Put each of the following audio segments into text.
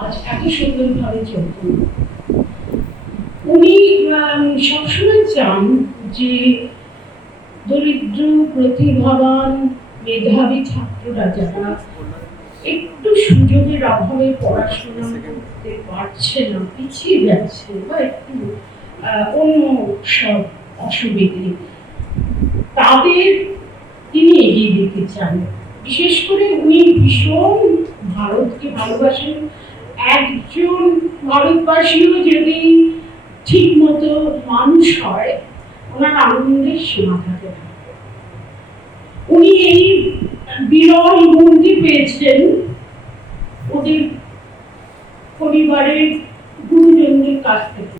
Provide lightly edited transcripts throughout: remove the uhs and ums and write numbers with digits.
আজ এত সুন্দরভাবে চলতেন। উনি সবসময় চান যে দরিদ্র প্রতিভাবান মেধাবী ছাত্ররা যারা একটু সুযোগের অভাবে পড়াশোনা করতে পারছে না, পিছিয়ে যাচ্ছে বা একটু অন্য সব অসুবিধে, তাদের তিনি এগিয়ে দিতে চান। বিশেষ করে উনি ভীষণ ভারতকে ভালোবাসেন। একজন ভারতবাসীও যদি ঠিক মতো মানুষ হয়, ওনার আনন্দের সীমা থাকে না। উনি এই বিরল মূর্তি পেয়েছেন ওদের পরিবারের গুরুজনদের কাছ থেকে।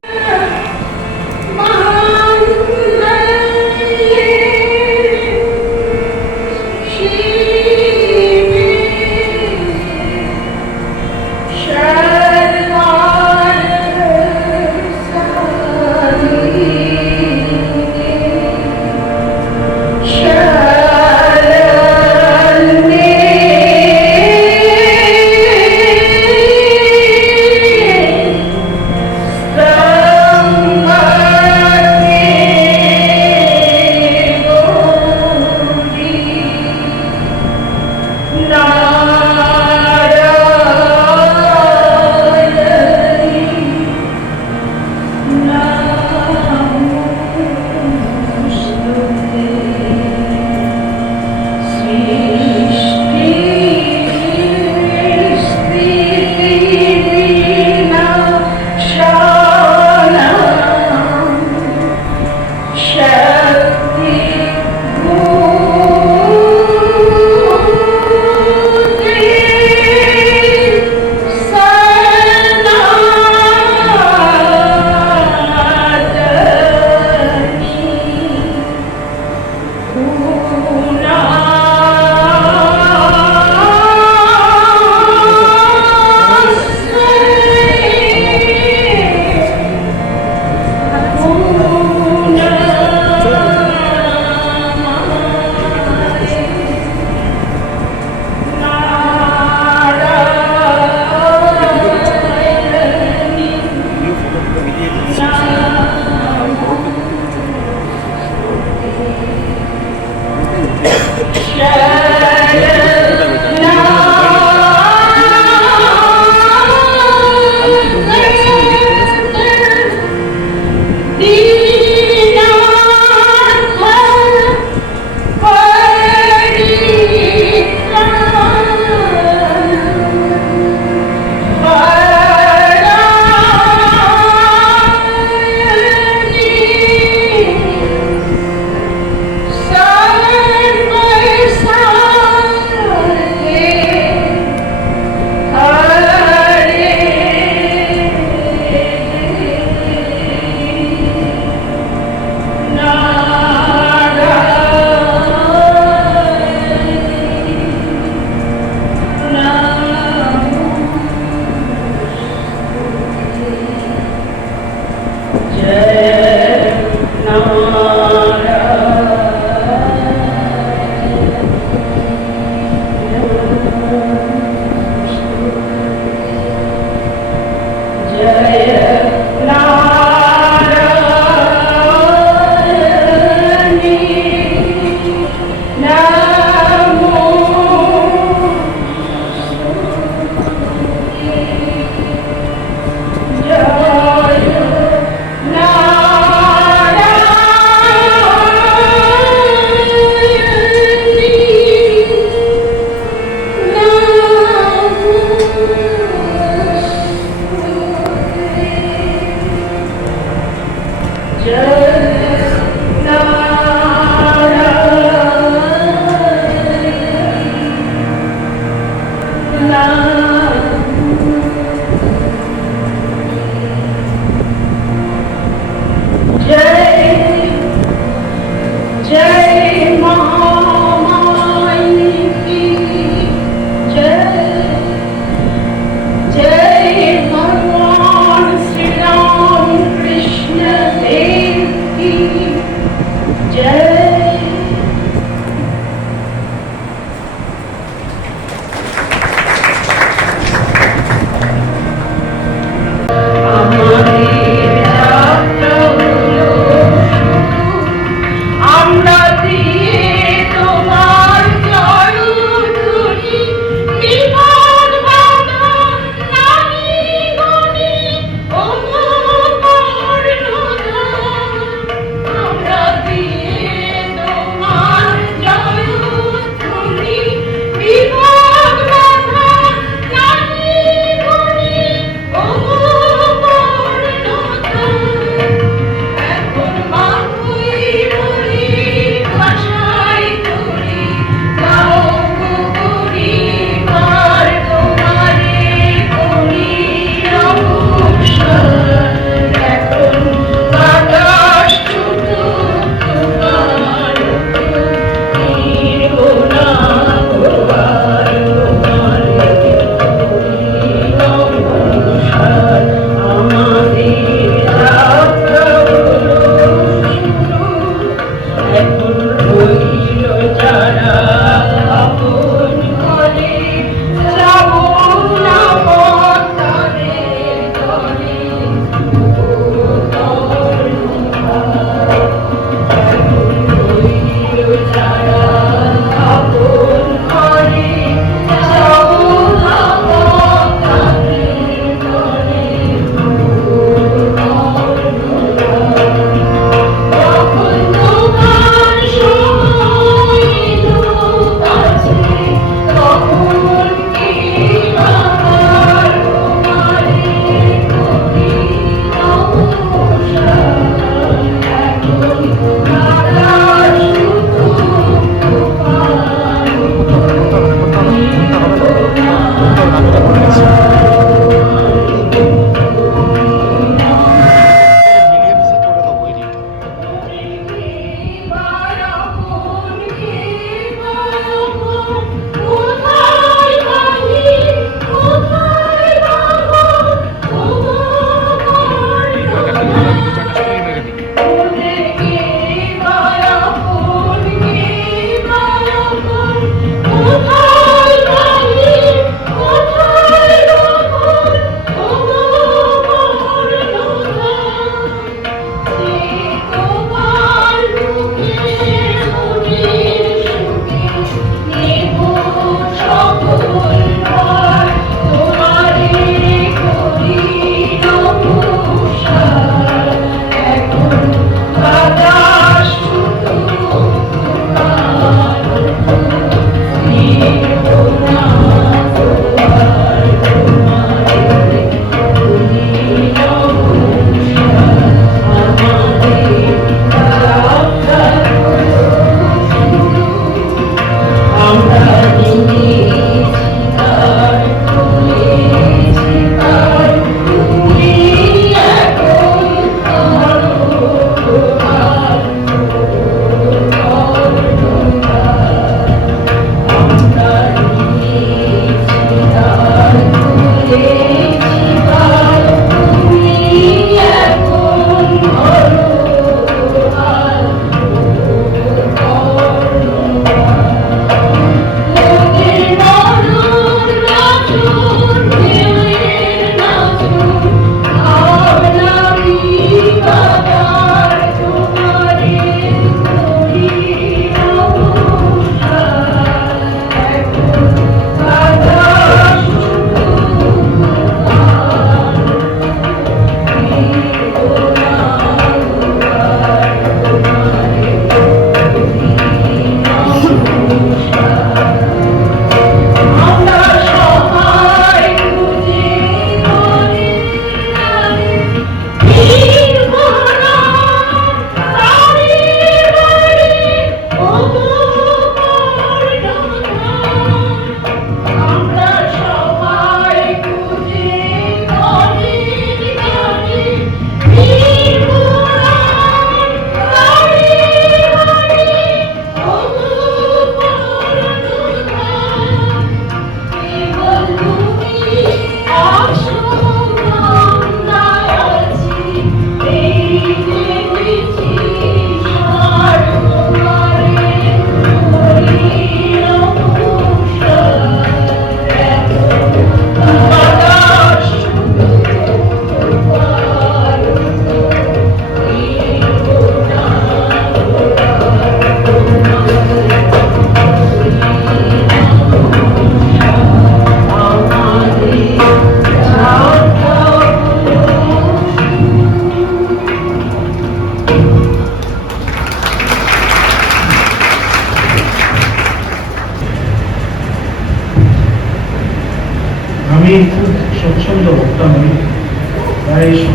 जय भगवान श्री राम कृष्ण देव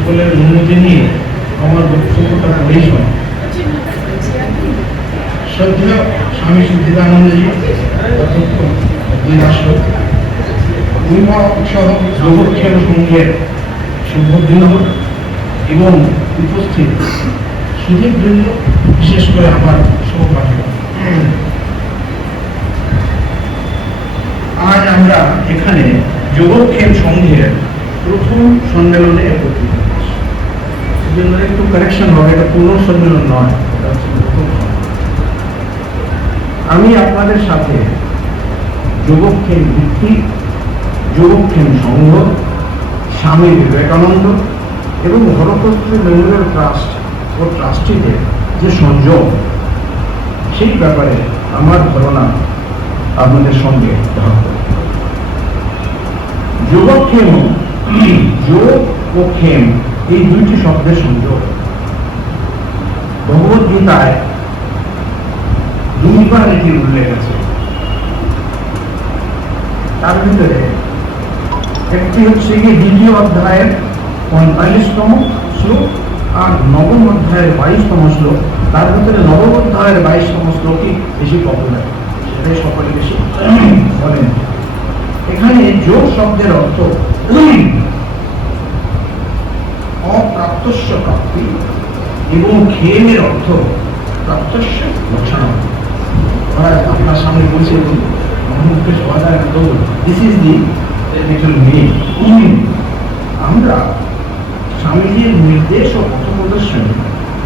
সকলের অনুমতি নিয়ে আমার বক্তব্যটা পড়েই শোনা। শ্রদ্ধেয় স্বামী সিদ্ধিদানন্দজি, অধ্যক্ষ দুই রাষ্ট্র পূর্ণিমা উৎসব যোগক্ষেম সংঘের শুভদিন এবং উপস্থিত সুধীবৃন্দ, বিশেষ করে আমার সহপাঠী, আজ আমরা এখানে যোগক্ষেম সংঘের প্রথম সম্মেলনে একত্রিত হয়েছি। সেজন্য একটু কারেকশন হবে, এটা পুনঃসম্মেলন নয়, এটা হচ্ছে প্রথম সম্মেলন। আমি আপনাদের সাথে যোগক্ষেম ভিত্তি, যোগক্ষেম সংঘ, স্বামী বিবেকানন্দ এবং হরপ্রসাদ মেমোরিয়াল ট্রাস্ট ও ট্রাস্টিদের যে সংযোগ, সেই ব্যাপারে আমার ধারণা আপনাদের সঙ্গে ভাগ করব। যোগক্ষেম, যোগ ও ক্ষেম এই দুইটি শব্দের সংযোগ ভগবদ গীতায় দুইবার এটির উল্লেখ আছে। তার ভিতরে একটি হচ্ছে গিয়ে দ্বিতীয় অধ্যায়ের 45তম শ্লোক আর নবম অধ্যায়ের 22তম শ্লোক। তার ভিতরে নবম অধ্যায়ের 22তম শ্লোকই বেশি পপুলার, সেটাই সকলে বেশি বলেন। এখানে যোগ শব্দের অর্থ অপ্রাপ্তস্য প্রাপ্তি এবং ক্ষেমের অর্থ প্রাপ্তস্য লক্ষণ। আপনার সামনে বলছে this is the little meaning. আমরা স্বামীজির নির্দেশ ও পথপ্রদর্শন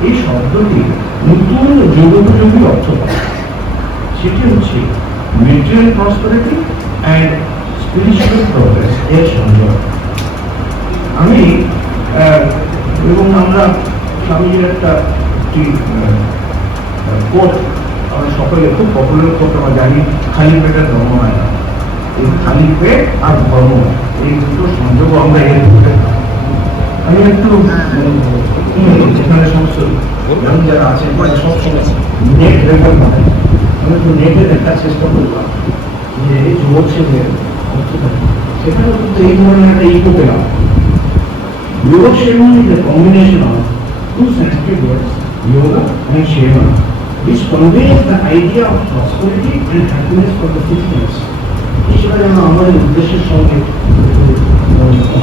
এই শব্দটি নতুন যোগোপযোগী অর্থ পায়। সেটি হচ্ছে material prosperity and spiritual progress এর সংযোগ। আমি এবং আমরা স্বামীজির একটা কোট আমরা সকলে খুব পপুলার কোট আমরা জানি, খালি পেটের ধর্ম হয় না। এই খালি পেট আর ধর্ম এই দুটো সংযোগ আমরা এর ভিতরে। আমি একটু যেখানে সমস্ত যারা আছেন সব নেট রেকর্ড হয়, আমি একটু নেটে দেখার চেষ্টা করলাম যে যোগক্ষেমের অর্থটা। সেখানে কিন্তু এই ধরনের একটা ইকো পেলাম। Yoga is a combination of two Sanskrit words, yoga and shema, which conveys the idea of prosperity and happiness for the citizens. সেটা যেন আমাদের উদ্দেশ্যের সঙ্গে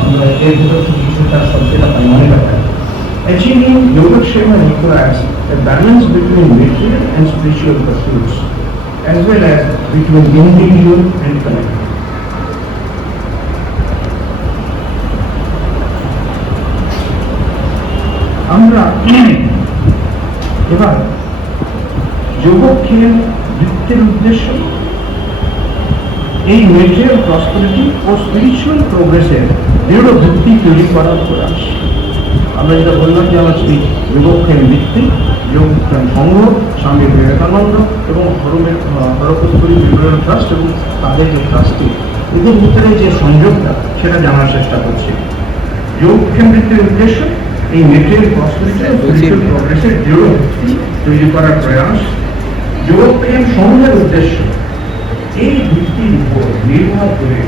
আমরা এর ভিতর কিছুটা শব্দটা পাই মনে রাখা। Achieving yoga shema requires a balance between material and spiritual pursuits, as well as between individual and collective. আমরা এবার যোগক্ষেম বৃত্তের উদ্দেশ্য এই মেটেরিয়াল প্রসপারিটি ও স্পিরিচুয়াল প্রোগ্রেসের দৃঢ় ভিত্তি তৈরি করার প্রয়াস। আমরা যেটা বললাম যে আমার সেই যোগক্ষেম ভিত্তি, যোগক্ষেম সংঘ, স্বামী বিবেকানন্দ এবং হরপ্রসাদ মেমোরিয়াল ট্রাস্ট এবং তাদের যে ট্রাস্টি, এদের ভিতরে যে সংযোগটা সেটা জানার চেষ্টা করছি। যোগক্ষেম ভিত্তির উদ্দেশ্য এই মেটেরিয়াল প্রসপারিটি ও স্পিরিচুয়াল প্রোগ্রেসের দৃঢ় ভিত্তি তৈরি করার প্রয়াস। যোগক্ষেম সংঘের উদ্দেশ্য এই ভিত্তির উপর নির্ভর করে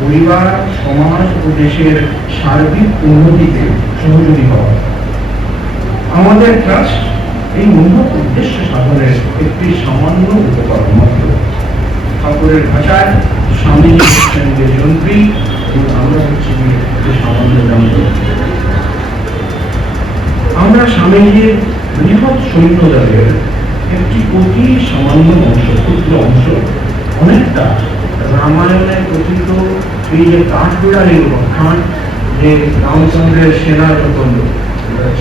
পরিবার, সমাজ ও দেশের সার্বিক উন্নতিতে সহযোগী হওয়া। আমাদের ট্রাস্ট এই মূল উদ্দেশ্য সাধনের একটি সামান্য উপকরণ মাত্র। ঠাকুরের ভাষায় স্বামী হচ্ছেন যে যন্ত্রী এবং আমরা হচ্ছি যে সামান্য যন্ত্র। আমরা স্বামীজির বৃহৎ সৈন্যদলের একটি অতি সামান্য অংশ, ক্ষুদ্র অংশ, অনেকটা রামায়ণে কথিত এই যে কাঠবিড়ালির উত্থান, যে রামচন্দ্রের সেনা যখন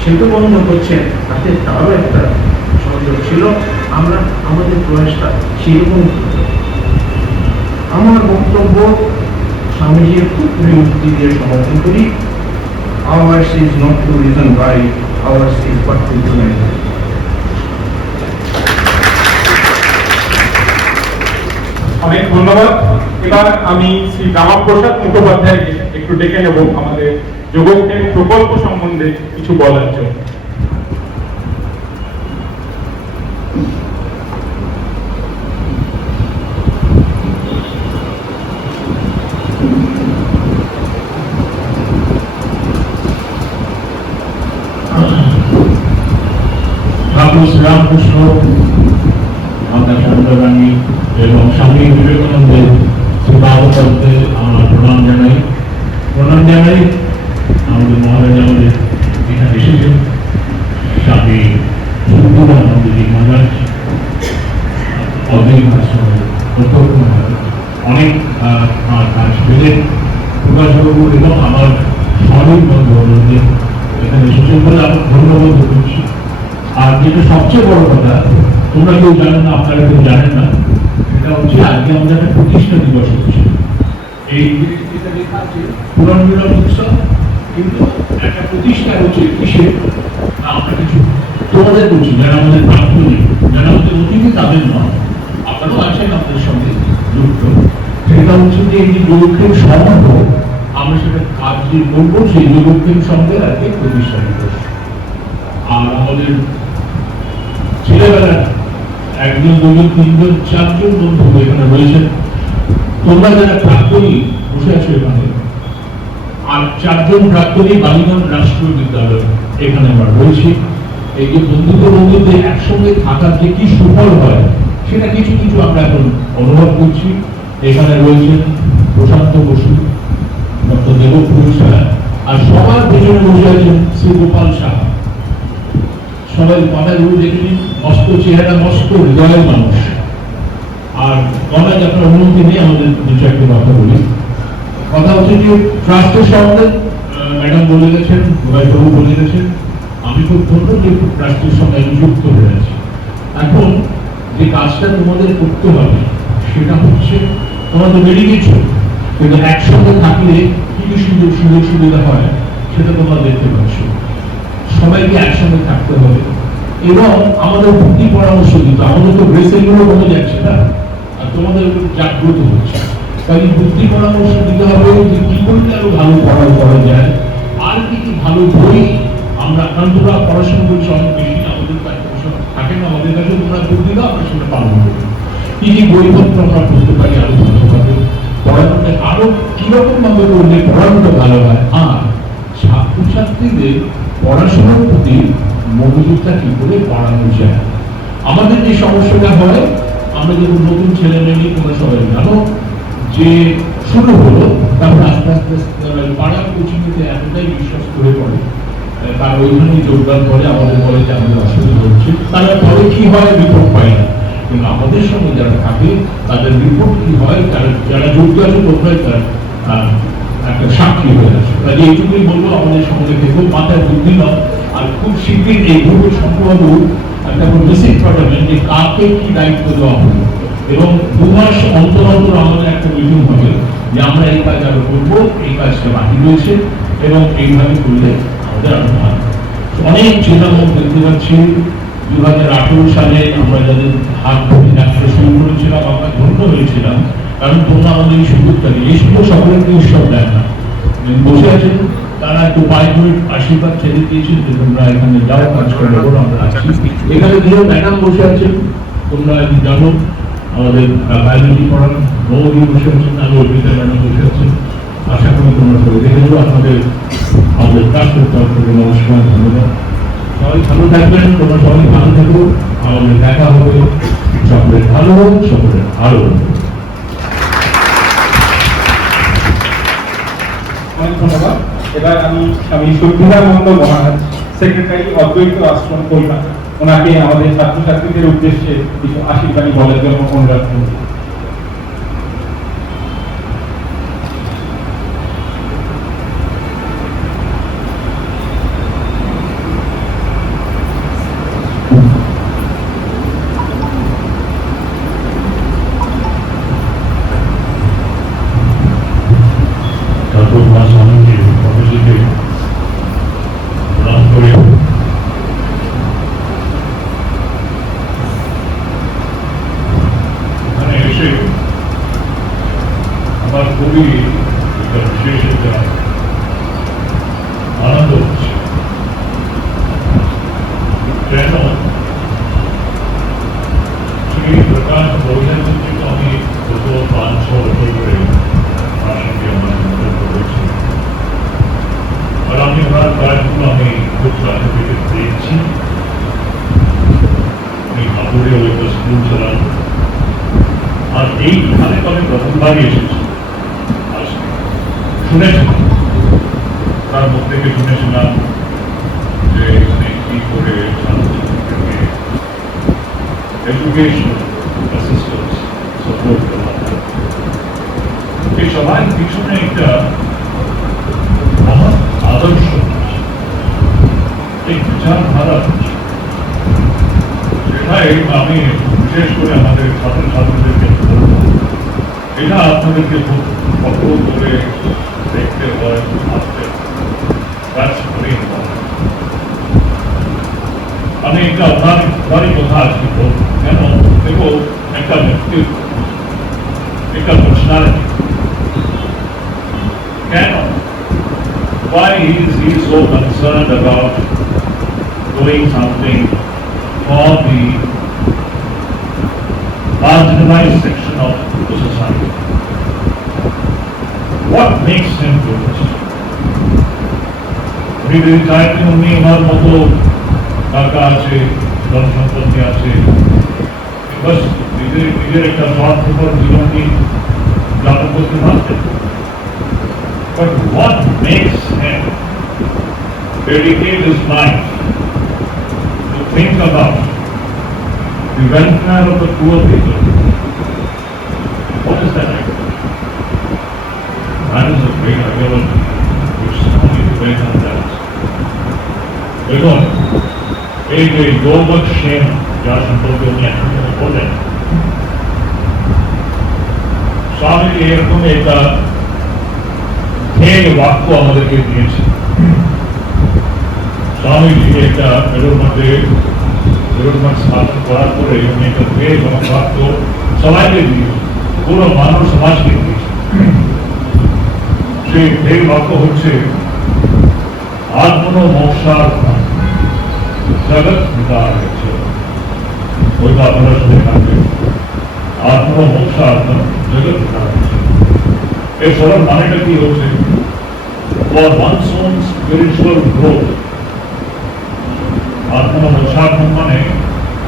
সেতুবন্ধ করছেন, তাতে তারও একটা সংযোগ ছিল। আমরা আমাদের প্রয়াসটা সেরকম। আমার বক্তব্য স্বামীজির খুব প্রিয় উক্তি দিয়ে সমর্থন করি। Ours is not to reason right, ours is but to do right. অনেক ধন্যবাদ। এবার আমি শ্রী রামাপ্রসাদ মুখোপাধ্যায়কে একটু ডেকে নেব আমাদের যোগক্ষেম প্রকল্প সম্বন্ধে কিছু বলার জন্য। শ্রীরামকৃষ্ণ, মাতা শারদারানী এবং স্বামী বিবেকানন্দের শ্রীবাবতন্ত্রে আমরা প্রণাম জানাই। আমাদের মহারাজ আমাদের এখানে এসেছেন, স্বামী সুন্দরানন্দজি মহারাজ, অদ্বৈত আশ্রমের অধ্যক্ষ মহারাজ, অনেক কাজ পেলেন প্রকাশবাবু এবং আমার স্বামীর বন্ধুবান্ধবদের এখানে এসেছেন বলে আমার ধন্যবাদ করছি। আর যেটা সবচেয়ে বড় কথা, তোমরা কেউ জানো না, আপনারা কেউ জানেন না, সেটা হচ্ছে আজকে আমাদের একটা প্রতিষ্ঠা দিবস হচ্ছে। এই যেটা লেখা আছে পুনর্মিলন উৎসব, কিন্তু একটা প্রতিষ্ঠা হচ্ছে কিসের না, আমরা কিছু তোমাদের বলছি, যারা আমাদের প্রাক্তনী, যারা আমাদের অতিথি তাদের নয়, আপনারাও আছেন আমাদের সঙ্গে যুক্ত। সেটা হচ্ছে যে এই যে যোগক্ষেম সংঘ, আমরা সেটা কাজ যে করবো সেই যোগক্ষেম সংঘের আজকে প্রতিষ্ঠা দিবস। আর আমাদের ছেলেবেলার একজন, দুজন, তিনজন, চারজন বন্ধু এখানে রয়েছেন। তোমরা যারা প্রাক্তনী বসে আছো এখানে, আর চারজন প্রাক্তনী বালিগঞ্জ রাষ্ট্রীয় বিদ্যালয় এখানে আমরা রয়েছি। এই যে বন্ধুত্বে একসঙ্গে থাকার যে কি সুফল হয়, সেটা কিছু কিছু আমরা এখন অনুভব করছি। এখানে রয়েছেন প্রশান্ত বসু, ডক্টর দেবপ্রিয় সাহা, আর সবার পেছনে বসে আছেন শ্রী গোপাল সাহা। সবাই মাথায় ঘুরে দেখলেন, মস্ত চেহারা, মস্ত হৃদয়ের মানুষ। আর গলায় আপনার অনুমতি নেই, আমাদের দু চারটে কথা বলি। কথা হচ্ছে যে ট্রাস্টের সঙ্গে ম্যাডাম বলে গেছেন, গোপালবাবু বলে গেছেন, আমি খুব ধন্য যে ট্রাস্টের সঙ্গে আমি যুক্ত হয়ে আছি। এখন যে কাজটা তোমাদের করতে হবে সেটা হচ্ছে, তোমাদের বেরিয়ে গেছো, কিন্তু একসঙ্গে থাকলে কি কি সুযোগ সুবিধা হয় সেটা তোমরা দেখতে পাচ্ছ। সবাইকে একসঙ্গে থাকতে হবে এবং আমাদের বুদ্ধি পরামর্শ দিতে, আমাদের তো ব্রেসেলগুলো কমে যাচ্ছে না, আর তোমাদের জাগ্রত হচ্ছে, তাই বুদ্ধি পরামর্শ দিতে হবে যে কি করলে আরো ভালো করা যায়, আর কি কি ভালো বই আমরা, কারণ তোমরা পড়াশোনা করছি অনেক বেশি, আমাদের কাছে থাকে না, আমাদের কাছে তোমরা বুদ্ধি দাও, আমরা সেটা পালন করি। কি কি বইপত্র আমরা পড়তে পারি আরো ভালোভাবে, পড়ানোটা আরো কিরকম ভাবে করলে পড়ানোটা ভালো হয়, আর ছাত্রছাত্রীদের পড়াশোনার প্রতি মনোযোগটা কি করে বাড়ানো যায়। আমাদের যে সমস্যাটা হয়, আমরা যখন নতুন ছেলে মেয়ে, তোমরা সবাই জানো যে শুরু হলো, তারপর আস্তে আস্তে পাড়ার কোচিংতে এতটাই বিশ্বাস করে পড়ে, তার ওইখানে যোগদান করে, আমাদের বলে যে আমাদের অসুবিধা হচ্ছে, তারা পরে কি হয় রিপোর্ট পায় না। কিন্তু আমাদের সঙ্গে যারা থাকে তাদের রিপোর্ট কি হয়, যারা যুক্ত আছে তোমরাই তার একটা সাক্ষী হয়ে আছে। কাজে এইটুকুই বলবো, আমাদের সঙ্গে খুব মাথায় বুদ্ধি নাও, আর খুব শীঘ্রই এই গ্রুপ সম্পূর্ণ একটা মেসেজ পাঠাবেন যে কাকে কি দায়িত্ব দেওয়া হবে, এবং 2 মাস অন্তর অন্তর আমাদের একটা মিটিং হবে যে আমরা এই কাজ আরো করবো, এই কাজটা বাকি রয়েছে, এবং এইভাবে করলে আমাদের আরো ভালো। অনেক চেনামুখ দেখতে পাচ্ছি। 2018 সালে আমরা যাদের হাত ধরে যাত্রা শুরু করেছিলাম, আমরা ধন্য হয়েছিলাম, কারণ তোমরা আমাদের এই সুযোগটা দিয়ে, এই সুযোগ সকলকে উৎসব দেয় না, বসে আছেন তারা একটু 5 মিনিট আশীর্বাদ ছেড়ে দিয়েছেন যে তোমরা এখানে যাও, কাজ করে নেবো, আমরা আছি। এখানে গিয়েও ম্যাডাম বসে আছেন, তোমরা জানো, আমাদের বায়োলজি পড়ান নবী বসে আছেন, আর অর্পিতা ম্যাডাম বসে আছেন। আশা করি তোমরা সবাই দেখেছো। আমাদের ট্রাস্টের তরফ থেকে নমস্কার, ধন্যবাদ। সবাই ভালো থাকবেন, তোমরা সবাই ভালো থাকো, আমাদের দেখা হবে, সকলের ভালো হোক, সকলের ভালো হোক। অনেক ধন্যবাদ। এবার আমি স্বামী সুবিধানন্দ মহারাজ, সেক্রেটারি অদ্বৈত আশ্রম কলকাতা, ওনাকে আমাদের ছাত্রছাত্রীদের উদ্দেশ্যে কিছু আশীর্বাদী বলার জন্য অনুরোধ করছি। আমার খুবই বিশেষ একটা আনন্দ হচ্ছে। কেন শ্রী প্রকাশ বললেন যে আমি গত 5-6 বছর ধরে তার সঙ্গে আমার সম্পর্ক রয়েছে, আর আমি ওনার কাজগুলো আমি খুব কাছে থেকে দেখছি। আন্দোলন চালানো। আর এইখানে আমি প্রথমবারই এসেছি, আজ শুনেছিলাম, তার মধ্যে থেকে শুনেছিলাম যে এখানে কি করে ছাত্রছাত্রীকে এডুকেশন অ্যাসিস্ট্যান্স সাপোর্ট করা হয়। এই সবার পিছনে একটা মহৎ আদর্শ আছে, এই বিচারধারা আছে, সেটাই আমি বিশেষ করে আমাদের ছাত্রছাত্রীদেরকে বলবো, এটা আপনাদেরকে খুব কঠোর করে দেখতে হয়, ভাবতে হয়। That's very important. আমি একটা আপনারই কথা আজকে বলবো, কেন দেখো একটা ব্যক্তিত্ব, একটা পার্সোনালিটি, কেন why is he so concerned about doing something for the marginalized section of the society? What makes him do this? উনি যদি চাইতেন উনি ওনার মতো টাকা আছে, জনসম্পত্তি আছে, নিজের একটা স্বার্থপর জীবনকে যাপন করতে পারতেন। But what makes him dedicate his life to think about the welfare of the poor people? What is that? That is a great ideology which only Vivekananda has. দেখুন, এই যে যৌবক সেন যার সম্পর্কে উনি এখন বললেন, স্বামী এরকম একটা ধ্যেয় বাক্য আমাদেরকে দিয়েছে। স্বামীজি একটা মেরুমঠ স্থাপন করার পরে উনি একটা ধ্যেয় বাক্য সবাইকে দিয়েছে, পুরো মানব সমাজকে দিয়েছে। সেই ধ্যেয় বাক্য হচ্ছে আত্মনো মোক্ষার্থম জগৎ বিকার হচ্ছে, ওইটা আপনারা শুনে থাকবেন, আত্মনো মোক্ষার্থম জগৎ বিকার হচ্ছে। এই সবার মানেটা কি হচ্ছে? For one's own spiritual growth, আত্মনো মোক্ষার্থম মানে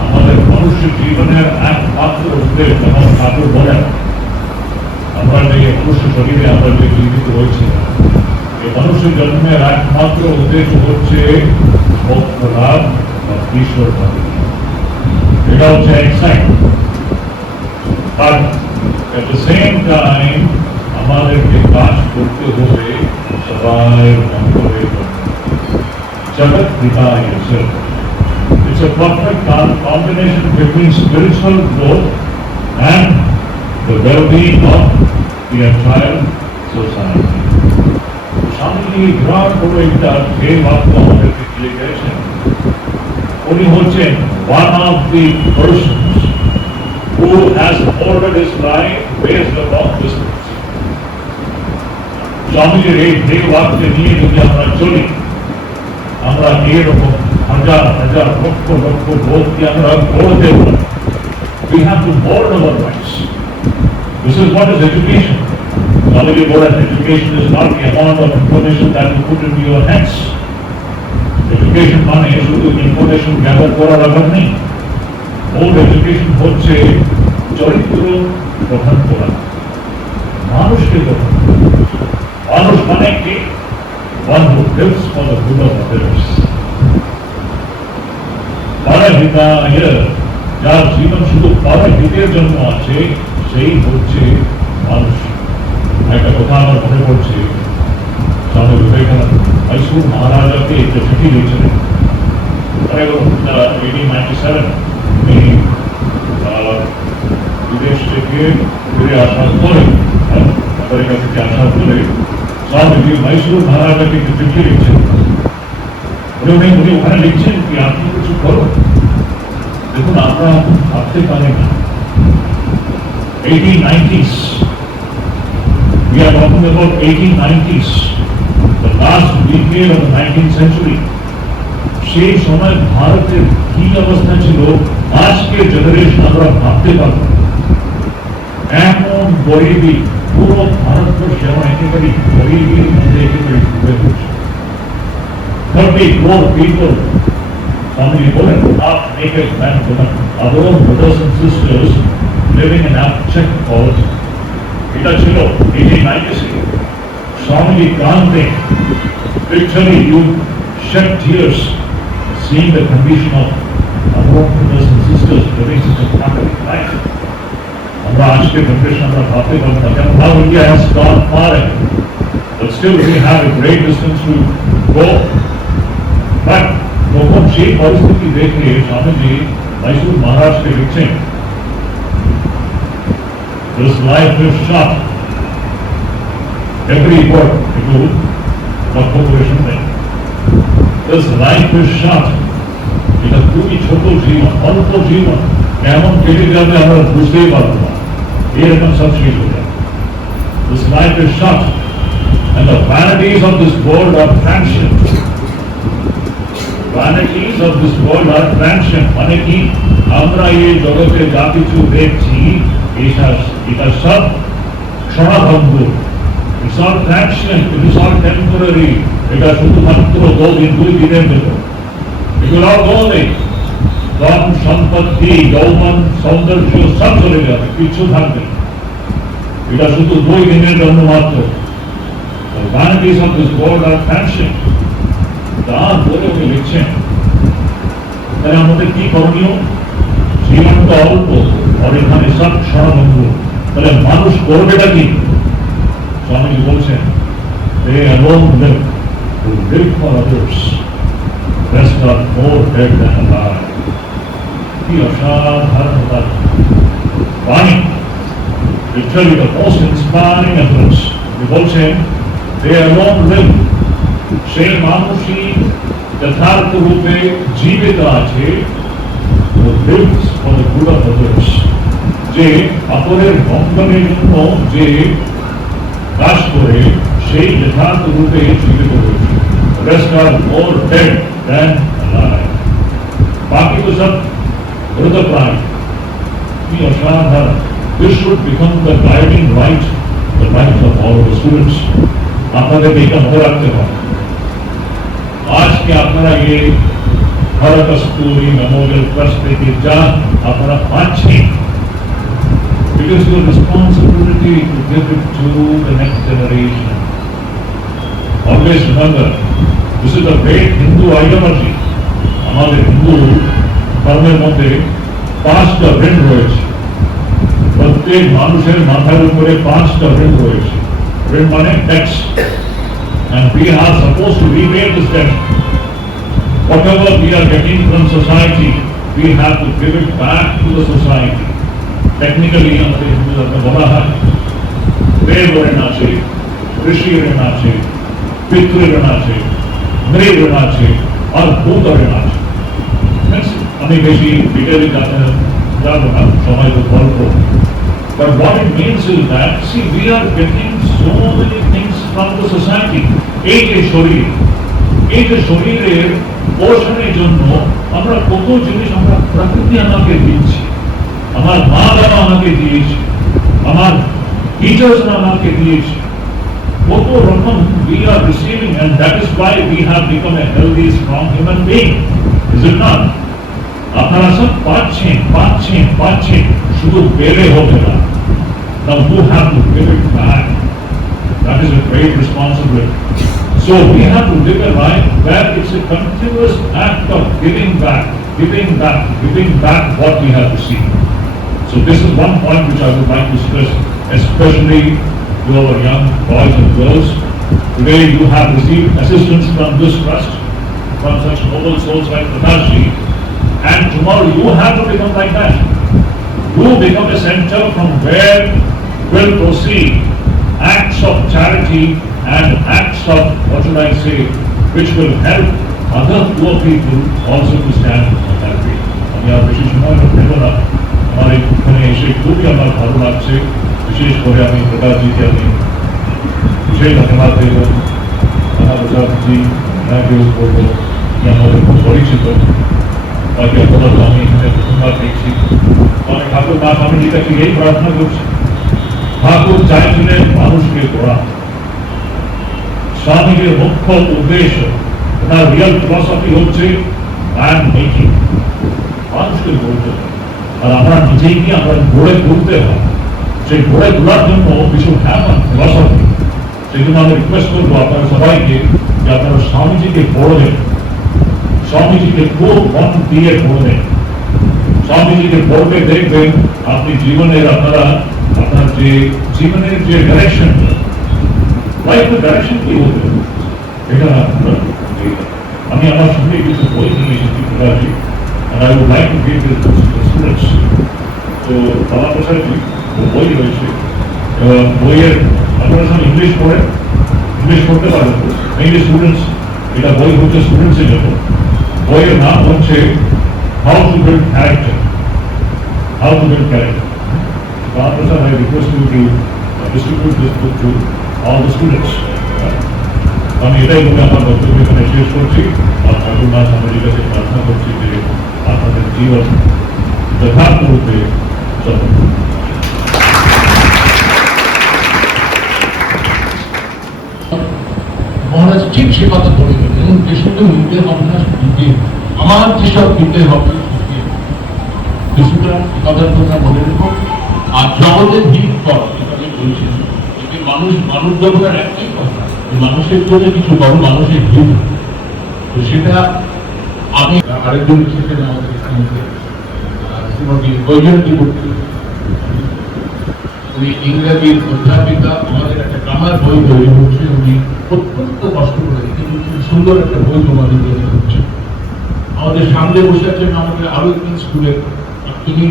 আমাদের মনুষ্য জীবনের একমাত্র উদ্দেশ্য, যেমন ঠাকুর বলেন, আমরা যে মনুষ্য শরীরে আমরা যে জীবিত হয়েছি, এই মনুষ্য জন্মের একমাত্র উদ্দেশ্য হচ্ছে মোক্ষ লাভ বা ঈশ্বর লাভ। এটা হচ্ছে excite. But at the same time আমাদেরকে কাজ করতে হবে সবাই মঙ্গলের জন্য। জগৎ পিতায় ঈশ্বর। It's a perfect combination between spiritual growth and the well-being of the entire society. Swamiji বিরাট বড় একটা ধ্যেয় বাক্য আমাদেরকে দিয়ে গেছেন। উনি হচ্ছেন one of the persons who has ordered his life based upon this principle. স্বামীজির এই ধ্যেয় বাক্য নিয়ে যদি আমরা চলি, আমরা এরকম হাজার হাজার লক্ষ লক্ষ ভোটকে আমরা গড়ে দেব। We have to mold our lives. This is what is education. Normally, what an education is not the amount of information that you put into your heads. Education মানে শুধু ইনফরমেশন গ্যাদার করা ব্যাপার নেই। মূল এডুকেশন হচ্ছে চরিত্র গঠন করা, মানুষকে গঠন করা। মানুষ মানে কি? One who lives for the good of others. পরহিতায়, যার জীবন শুধু পরহিতের জন্য আছে, সেই হচ্ছে মানুষ। একটা কথা আমার মনে পড়ছে, স্বামী বিবেকানন্দ মহীশূর মহারাজাকে একটা চিঠি লিখছিলেন 1897। উনি বিদেশ থেকে ফিরে আসার পরে, আমেরিকা থেকে আসার পরে স্বামীজি মহীশূর মহারাজাকে একটা চিঠি লিখছেন। উনি ওখানে লিখছেন কি আপনি কিছু করো। দেখুন, আমরা ভাবতে পারি না 1890s, we are talking about 1890s, the last decade of the 19th century. সেই সময় ভারতের কি অবস্থা ছিল আজকের জেনারেশন আমরা ভাবতে পারব। এমন গরিবী, পুরো ভারতবর্ষে এমন একেবারে গরিবীর মধ্যে একেবারে ডুবে পড়ছে। 30 crore people Swamiji Bolen, half-naked men, women, our own brothers and sisters living in abject poverty. Ita chilo, 1896. Swamiji Gandhi, literally you shed tears seeing the condition of our own brothers and sisters living such a pathetic life. আমরা আজকে generation আমরা ভাবতে পারবো না কেন now India has gone far ahead, but still we have a great distance to go. But তখন সেই পরিস্থিতি দেখে স্বামীজি মাইসুর মহারাজকে লিখছেন, this life is short. Every word একটু লক্ষ্য করে শুনবেন, this life is short. এটা খুবই ছোট জীবন, অল্প জীবন, কেমন কেটে যাবে আমরা বুঝতেই পারবো না, এরকম সব শেষ হয়ে যাবে। This life is short and the vanities of this world are transient. Vanities of this world are transient. মানে কি আমরা এই জগতে যা কিছু দেখছি এটা সব ক্ষণভঙ্গ, it's all transient, it is all temporary. এটা শুধুমাত্র 2 দিন 2 দিনের জন্য। It will all go away. ধন সম্পত্তি যৌবন সৌন্দর্য সব চলে যাবে, কিছু থাকবে না। এটা শুধু 2 দিনের জন্য মাত্র। The vanities of this world are transient. তার বলে উনি লিখছেন, তাহলে আমাদের কি করণীয়? জীবন তো অল্প, আর এখানে সব ক্ষণভঙ্গ, তাহলে মানুষ করবেটা কি? স্বামীজি বলছেন, they alone live, who live for others, rest are more dead than alive. কি অসাধারণ বাণী, literally the most inspiring efforts. উনি বলছেন, they alone live, সে মানুষই যথার্থ রূপে জীবিত আছে, lives for the good of others, যে অপরের মঙ্গলের জন্য যে কাজ করে সেই যথার্থ রূপে জীবিত হয়েছে। Rest are more dead than alive. বাকি তো সব মৃতপ্রায়। কি অসাধারণ! This should become the guiding light, the light of all the students. আপনাদের এটা মনে রাখতে হবে। আজকে আপনারা এই ভারত কস্তুরী মেমোরিয়াল ট্রাস্ট থেকে যা আপনারা পাচ্ছেন, it is your responsibility to give it to the next generation. Always remember, this is a great Hindu ideology. আমাদের হিন্দু ধর্মের মধ্যে 5টা ঋণ রয়েছে, প্রত্যেক মানুষের মাথার উপরে 5টা ঋণ রয়েছে। ঋণ মানে tax, and we are supposed to repay this debt. Whatever we are getting from society, we have to give it back to the society. Technically, আমাদের হিন্দু ধর্মে বলা হয় দেব ঋণ আছে, ঋষি ঋণ আছে, পিতৃ ঋণ আছে, নৃ ঋণ আছে, আর ভূত ঋণ আছে। আমি বেশি ডিটেইলে যাব না, সময় তো অল্প। But what it means is that, see, we are getting so many things from the society. এই যে শরীরের পোষণের জন্য আমরা কত জিনিস আমরা প্রকৃতি আমাকে দিচ্ছি, আমার মা বাবা আমাকে দিয়েছে, আমার টিচার্সরা আমাকে দিয়েছে, কত রকম we are receiving, and that is why we have become a healthy, strong human being. Is it not? আপনারা সব পাচ্ছেন, শুধু পেলে হবে না। Now you have to give it back. That is a great responsibility. So we have to live a life where it's a continuous act of giving back what we have received. So this is one point which I would like to stress, especially to our young boys and girls. Today you have received assistance from this trust, from such noble souls like Pratashji, and tomorrow you have to become like that. You become a center from where will proceed acts of charity and acts of, what should I say, which will help other poor people also to stand on that way. আমি আর বেশি সময় নেব না, আমার এখানে এসে খুবই আমার ভালো লাগছে। বিশেষ করে আমি প্রকাশজিকে আমি বিশেষ ধন্যবাদ দেব। প্রকাশজি ওনাকেও বলবো যে আমাদের খুব পরিচিত, বাকি আপাতত আমি এখানে প্রথমবার দেখছি। আমি ঠাকুর মা স্বামীজির কাছে এই প্রার্থনা করছি, ঠাকুর চাইছিলেন মানুষকে গড়া। স্বামীজির মুখ্য উদ্দেশ্য, ওনার রিয়াল ফিলসফি হচ্ছে ম্যান মেকিং, মানুষকে গড়তে হবে। আর আমরা নিজেই কি আমরা গড়ে তুলতে হয়, সেই গড়ে তোলার জন্য কিছু হ্যাপন ফিলসফি। সেই জন্য আমি রিকোয়েস্ট করবো আপনারা সবাইকে যে আপনারা স্বামীজিকে পড়বেন, স্বামীজিকে খুব মন দিয়ে পড়বেন। স্বামীজিকে পড়বে দেখবেন আপনি জীবনের আপনার যে জীবনের যে ডাইরেকশন, লাইফের ডাইরেকশন কি হতে এটা আমি আমার সঙ্গে কিছু বই নিয়ে এসেছি প্রকাশি, and I would like to give this to the students. তো বাবা প্রসাদজি বই রয়েছে, বইয়ের আপনারা সব ইংলিশ পড়েন, ইংলিশ পড়তে পারেন মেইনলি স্টুডেন্টস, এটা বই হচ্ছে স্টুডেন্টসের জন্য। বইয়ের নাম হচ্ছে how to build character, how to build character. বাবা প্রসাদ, I request you to distribute this book to all the students. আমি এটাই বলে আমার বক্তব্য এখানে শেষ করছি। আর ঠাকুরনাথ স্বামীজির কাছে প্রার্থনা করছি যে আপনাদের জীবন যথার্থ রূপে সফল। মহারাজ ঠিক সে কথা বলে গেলেন, এবং যে শুধু নিতে হবে না, শুধু আমার যেসব নিতে হবে সুতরাং কথার কথা বলে দেবো। আর জগতের হিত কর, এটাকে বলছেন মানুষ মানুষ জগতের একটাই কথা, মানুষের জন্য কিছু বড় মানুষের হিত। তো সেটা আমি আরেকজন এসেছেন আমাদের শ্রীমতী বৈজয়ন্তী করতে, উনি ইংরেজির অধ্যাপিকা, আমাদের একটা গ্রামার বই তৈরি হচ্ছে, উনি অত্যন্ত কষ্ট করে কিন্তু খুব সুন্দর একটা বই তোমাদের তৈরি হচ্ছে। আমাদের সামনে বসে আছেন আমাদের আরো একজন স্কুলের, তিনি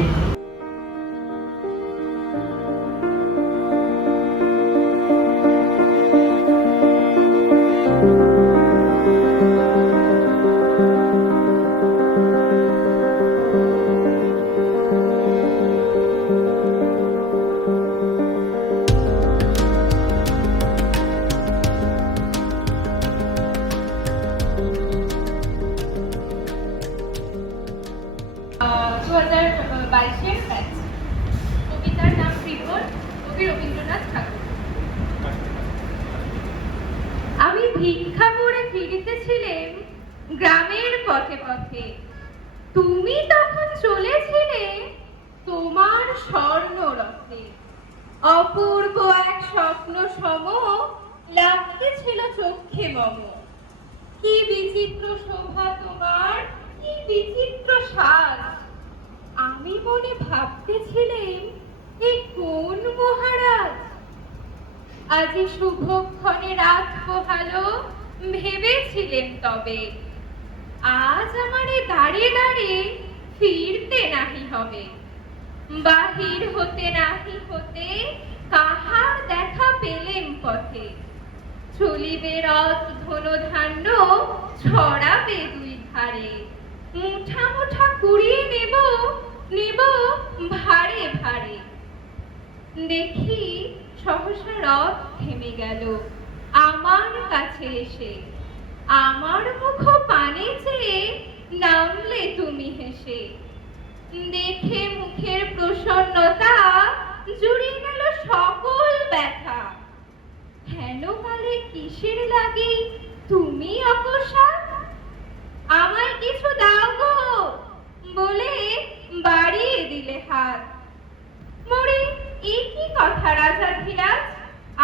কবিতার নাম ত্রিভুবন, কবি রবীন্দ্রনাথ ঠাকুর। আমি ভিক্ষা করে ফিরিতেছিলেম গ্রামের পথে পথে, তুমি তখন চলেছিলে তোমার স্বর্ণ রথে। অপূর্ব এক স্বপ্ন সম লাগতেছিল চক্ষে মম। কি বিচিত্র শোভা তোমার, কি বিচিত্র সাজ। আমি মনে ভাবতেছিলেন এই কোন মহারাজ। আজি শুভক্ষণে রাত পোহালো, ভেবেছিলেন তবে আজ আমারে দাঁড়ে দাঁড়ে ফিরতে নাহি হবে। বাহির হতে নাহি হতে কাহার দেখা পেলেম পথে। চলিবে রথ ধনধান্য ছড়াবে দুই ধারে। মুঠা মুঠা কুড়িয়ে নেব নেব ভারে ভারে। দেখি সহসা রথ থেমে গেল আমার কাছে এসে। আমার মুখ পানে চেয়ে নামলে তুমি হেসে। দেখে মুখের প্রসন্নতা জুড়ে গেল সকল ব্যথা। হেন কালে কিসের লাগি তুমি অকস্মাৎ, আমায় কিছু দাও গো বলে বাড়িয়ে দিলে হাত। মরে এই কি কথা রাজাধিরাজ,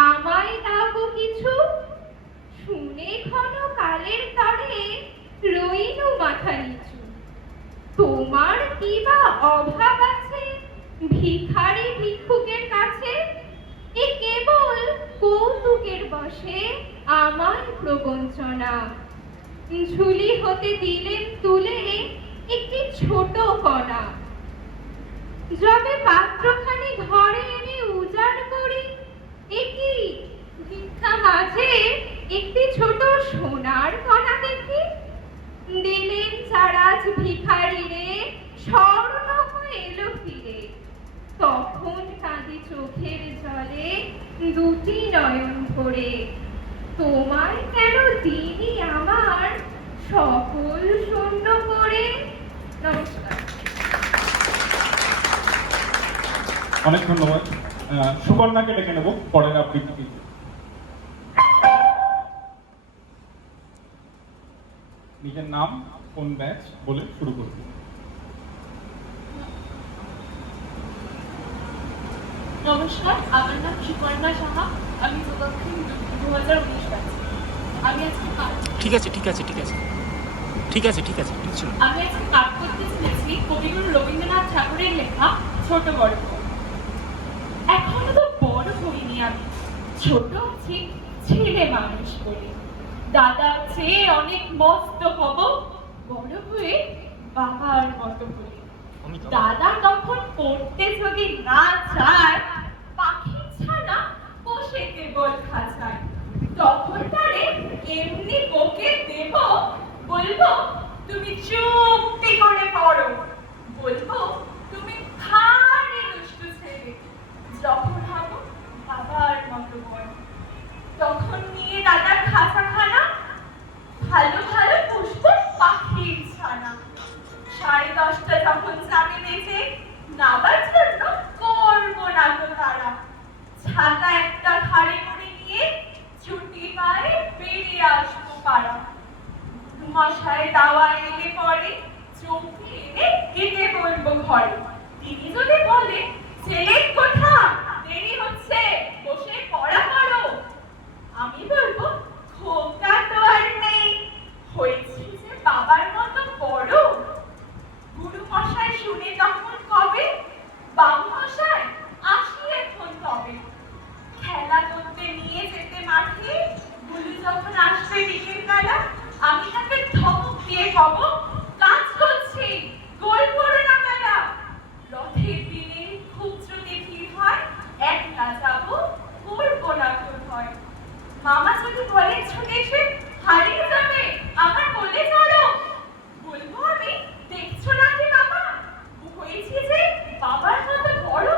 আমায় দাও গো কিছু। শুনে ঘন কালের তরে রইনু মাথা নিচু। তোমার কি বা অভাব আছে ভিখারি ভিক্ষুকের কাছে। এ কেবল কৌতুকের বশে আমার প্রবঞ্চনা। ঝুলি হতে দিলেন তুলে একটি ছোট কণা। যবে পাত্রখানি ঘরে এনে উজাড় করি, একি ভিক্ষা মাঝে একটি ছোট সোনার কণা দেখি। দিলেন চারাজ ভিখারি রে, স্বর্ণ হয়ে এলো ফিরে। তখন কাঁদি চোখের জলে দুটি নয়ন ভরে। তোমায় কেন দিনি আমার সকল শূন্য করে। নমস্কার। অনেক ধন্যবাদ। সুকন্যাকে ডেকে নেব পরের আবৃত্তি। নিজের নাম কোন ব্যাচ বলে শুরু করব। নমস্কার, আমার নাম সুপর্ণা সাহা। আমি যোগাক্ষী 2019 ব্যাচ। আমি আজকে ঠিক আছে আমি আজকে পাঠ করতে চলেছি কবিগুরু রবীন্দ্রনাথ ঠাকুরের লেখা ছোট গল্প। এখনো তো বড় হইনি আমি, ছোট আছি ছেলে মানুষ বলে। দাদা চেয়ে অনেক মস্ত হব, বড় হয়ে বাবার মতো বলে। দাদা তখন পড়তে যদি না চায়, পাখির ছানা বসে কেবল খাঁচায়। তখন তারে এমনি বকে দেব, বলবো তুমি চুপটি করে পড়ো, বলবো তুমি খালি দুষ্টু ছেলে। যখন হব বাবার মতো বড়, তখন নিয়ে দাদার খাঁচাখানা ভালো ভালো পুষবো পাখির ছানা। 10:30 যখন যাবে বেজে, নাবার জন্য করবো না তো তারা। ছাতা একটা ঘাড়ে করে নিয়ে ছুটি পায়ে বেরিয়ে আসবো পাড়া। মশায় দাওয়া এলে পরে চৌকি এনে গেটে বলবো ঘরে। তিনি যদি বলে ছেলের কথা দেরি হচ্ছে, বসে পড়া করো, আমি বলবো খোকা তো আর নেই, হয়েছি যে বাবার মতো বড়। গুরু মশাই শুনে তখন কবে, বাবু মশাই আসি এখন তবে। খেলা করতে নিয়ে যেতে মাঠে, গুরু যখন আসবে বিকেল বেলা, আমি তাকে ধমক দিয়ে কব, কাজ করছি, গোল করো না মেলা। রথের দিনে খুব যদি ভিড় হয়, একলা যাবো, করবো না তো ভয়। মামা যদি বলে ছুটে এসে হারিয়ে যাবে, আমার কোলে চলো, বলবো আমি দেখছো না কি বাবা, হয়েছি যে বাবার মতো বড়।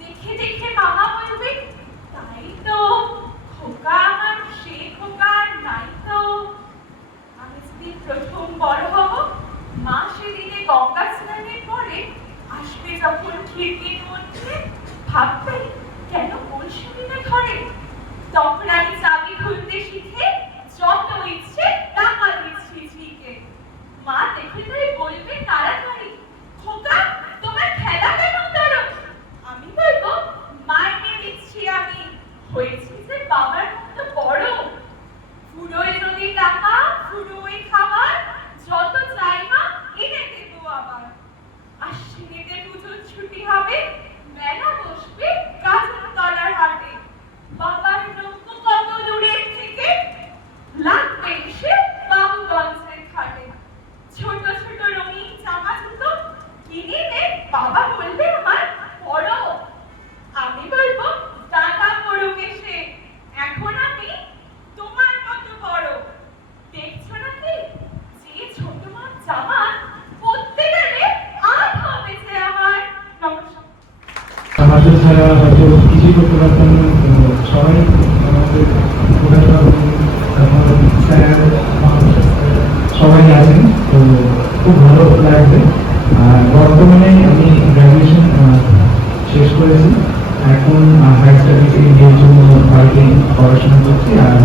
দেখে দেখে মামা বলবে তাই তো, খোকা আমার সে খোকা নাই তো। আমি যদি প্রথম বড় হব, মা সেদিনে গঙ্গা স্নানের পরে আসবে যখন খিড়কির মধ্যে, ভাববে কেন বলছি দিনে ঘরে। তখন আমি চাবি খুলতে শিখে যত ইচ্ছে টাকা দিচ্ছি ঝিকে। মা দেখে তাই বলবে তাড়াতাড়ি, খোকা তোমার খেলা কেমন করো। আমি বলবো মাইনে দিচ্ছি আমি, হয়েছি যে বাবার মতো বড়। ফুরোয় যদি টাকা, ফুরোয় খাবার, যত চাই মা এনে দেবো আবার। আশ্বিনেতে পুজোর ছুটি হবে, মেলা বসবে গাছতলার হাটে। বাবার নৌকো কত দূরের থেকে, লাগবে এসে বাবুগঞ্জের ঘাটে। ছোট ছোট রঙিন জামা জুতো কিনে নে, বাবা বলবে আমার বড়। আমি বলবো দাদা পড়ুক এসে, এখন আমি তোমার মতো বড়। দেখছো নাকি যে ছোট মার জামা পরতে গেলে আধ হবে যে আমার। নমস্কার। আমাদের ছাড়া হয়তো কিছুই করতে পারতাম না। সবাই আমাদের সবাই আছেন, তো খুব ভালো লাগবে। আর বর্তমানে আমি গ্র্যাজুয়েশন শেষ করেছি, এখন হায়ার স্টাডিজে গিয়ে জন্য বাড়িতে পড়াশোনা করছি, আর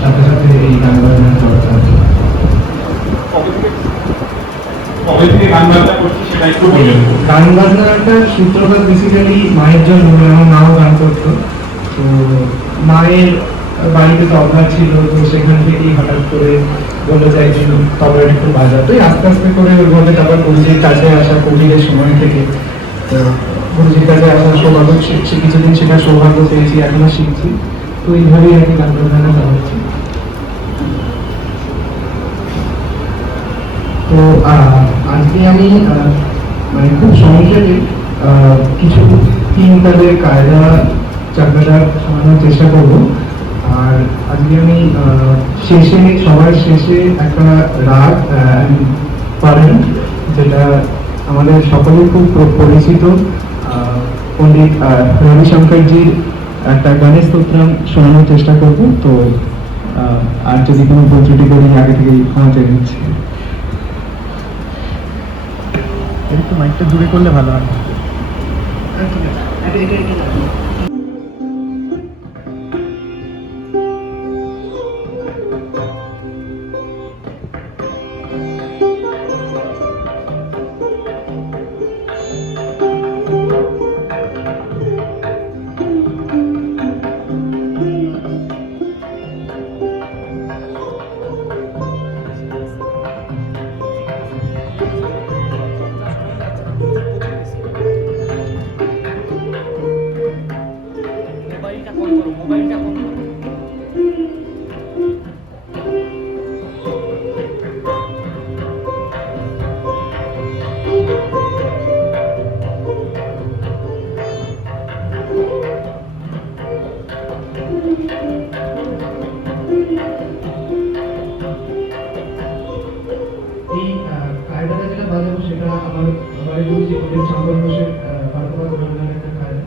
সাথে সাথে এই গান বাজনার চর্চা আছে। কবে থেকে গান বাজনা করছি সেটা একটু বলবেন। গান বাজনাটা সূত্রপাত বেসিক্যালি মায়ের জন্য, আমার মাও গান করতো। তো মায়ের বাড়িতে তবলা ছিল, তো সেখান থেকেই হঠাৎ করে বলে চাইছিল তবলাটা একটু বাজাতো। আস্তে আস্তে করে ওর বলে তারপর গুরুজির কাছে আসা, কোভিডের সময় থেকে তো গুরুজির কাছে আসার সৌভাগ্য, সে কিছুদিন শেখার সৌভাগ্য পেয়েছি, এখনো শিখছি। তো এইভাবেই আর কি গান বাজনা চালাচ্ছি। তো আজকে আমি মানে খুব সংক্ষেপে কিছু তিন তাদের কায়দা চাকাটা শোনানোর চেষ্টা করব। আর আজকে আমি শেষে, সবার শেষে একটা রাগ পারেন, যেটা আমাদের সকলের খুব পরিচিত পণ্ডিত রবিশঙ্করজির একটা গণেশ স্তোত্রাম শোনানোর চেষ্টা করব। তো আর যদি কোনো ভুল ত্রুটি করি আগে থেকেই ক্ষমা চেয়ে নিচ্ছি। একটু মাইকটা দূরে করলে ভালো হয়। বাজাবো সেটা আমার ঘরে গুরুজি পণ্ডিত শঙ্কর ঘোষের ভারতবাদ রবীন্দ্রনাথের একটা কায়দা।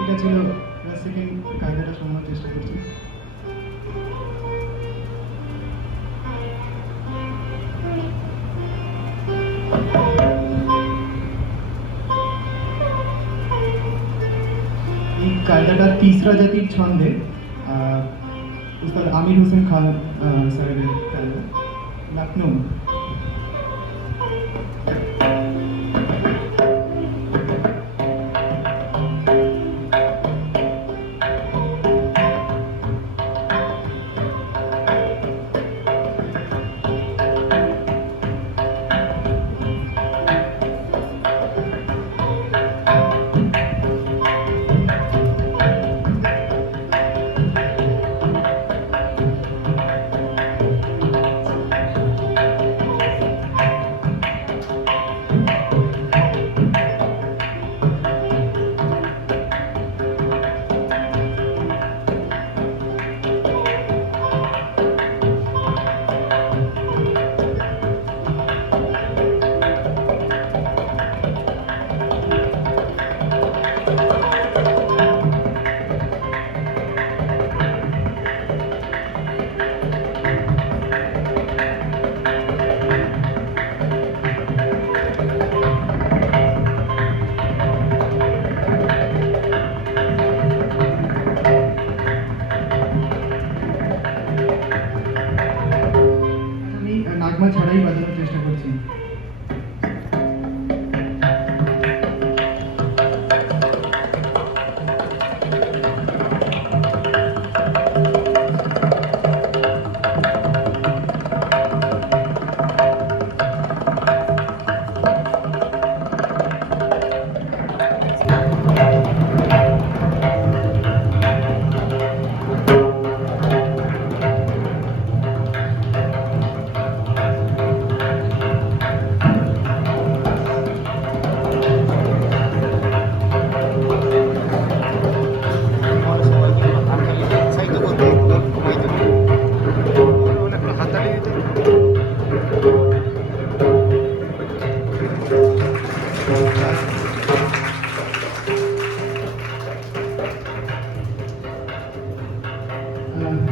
এটা ছিল সেকেন্ড কায়দাটা শোনানোর চেষ্টা করছি। এই কায়দাটা তিসরা জাতির ছন্দে উস্তাদ আমির হোসেন খান স্যারের কায়দা, লখনৌ। নাগমা ছাড়াই বাজানোর চেষ্টা করছি।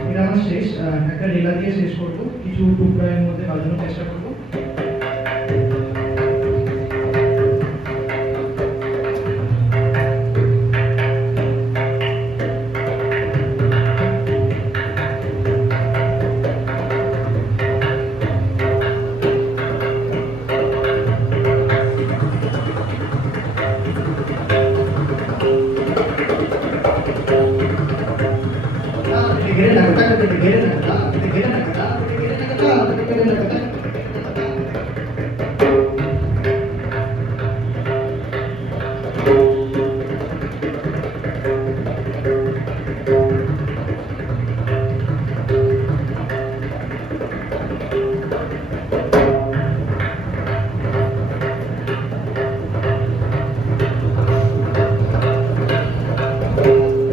এটা আমার শেষ, একটা রেলা দিয়ে শেষ করবো, কিছু টুকরার মধ্যে বাজানোর চেষ্টা করবো।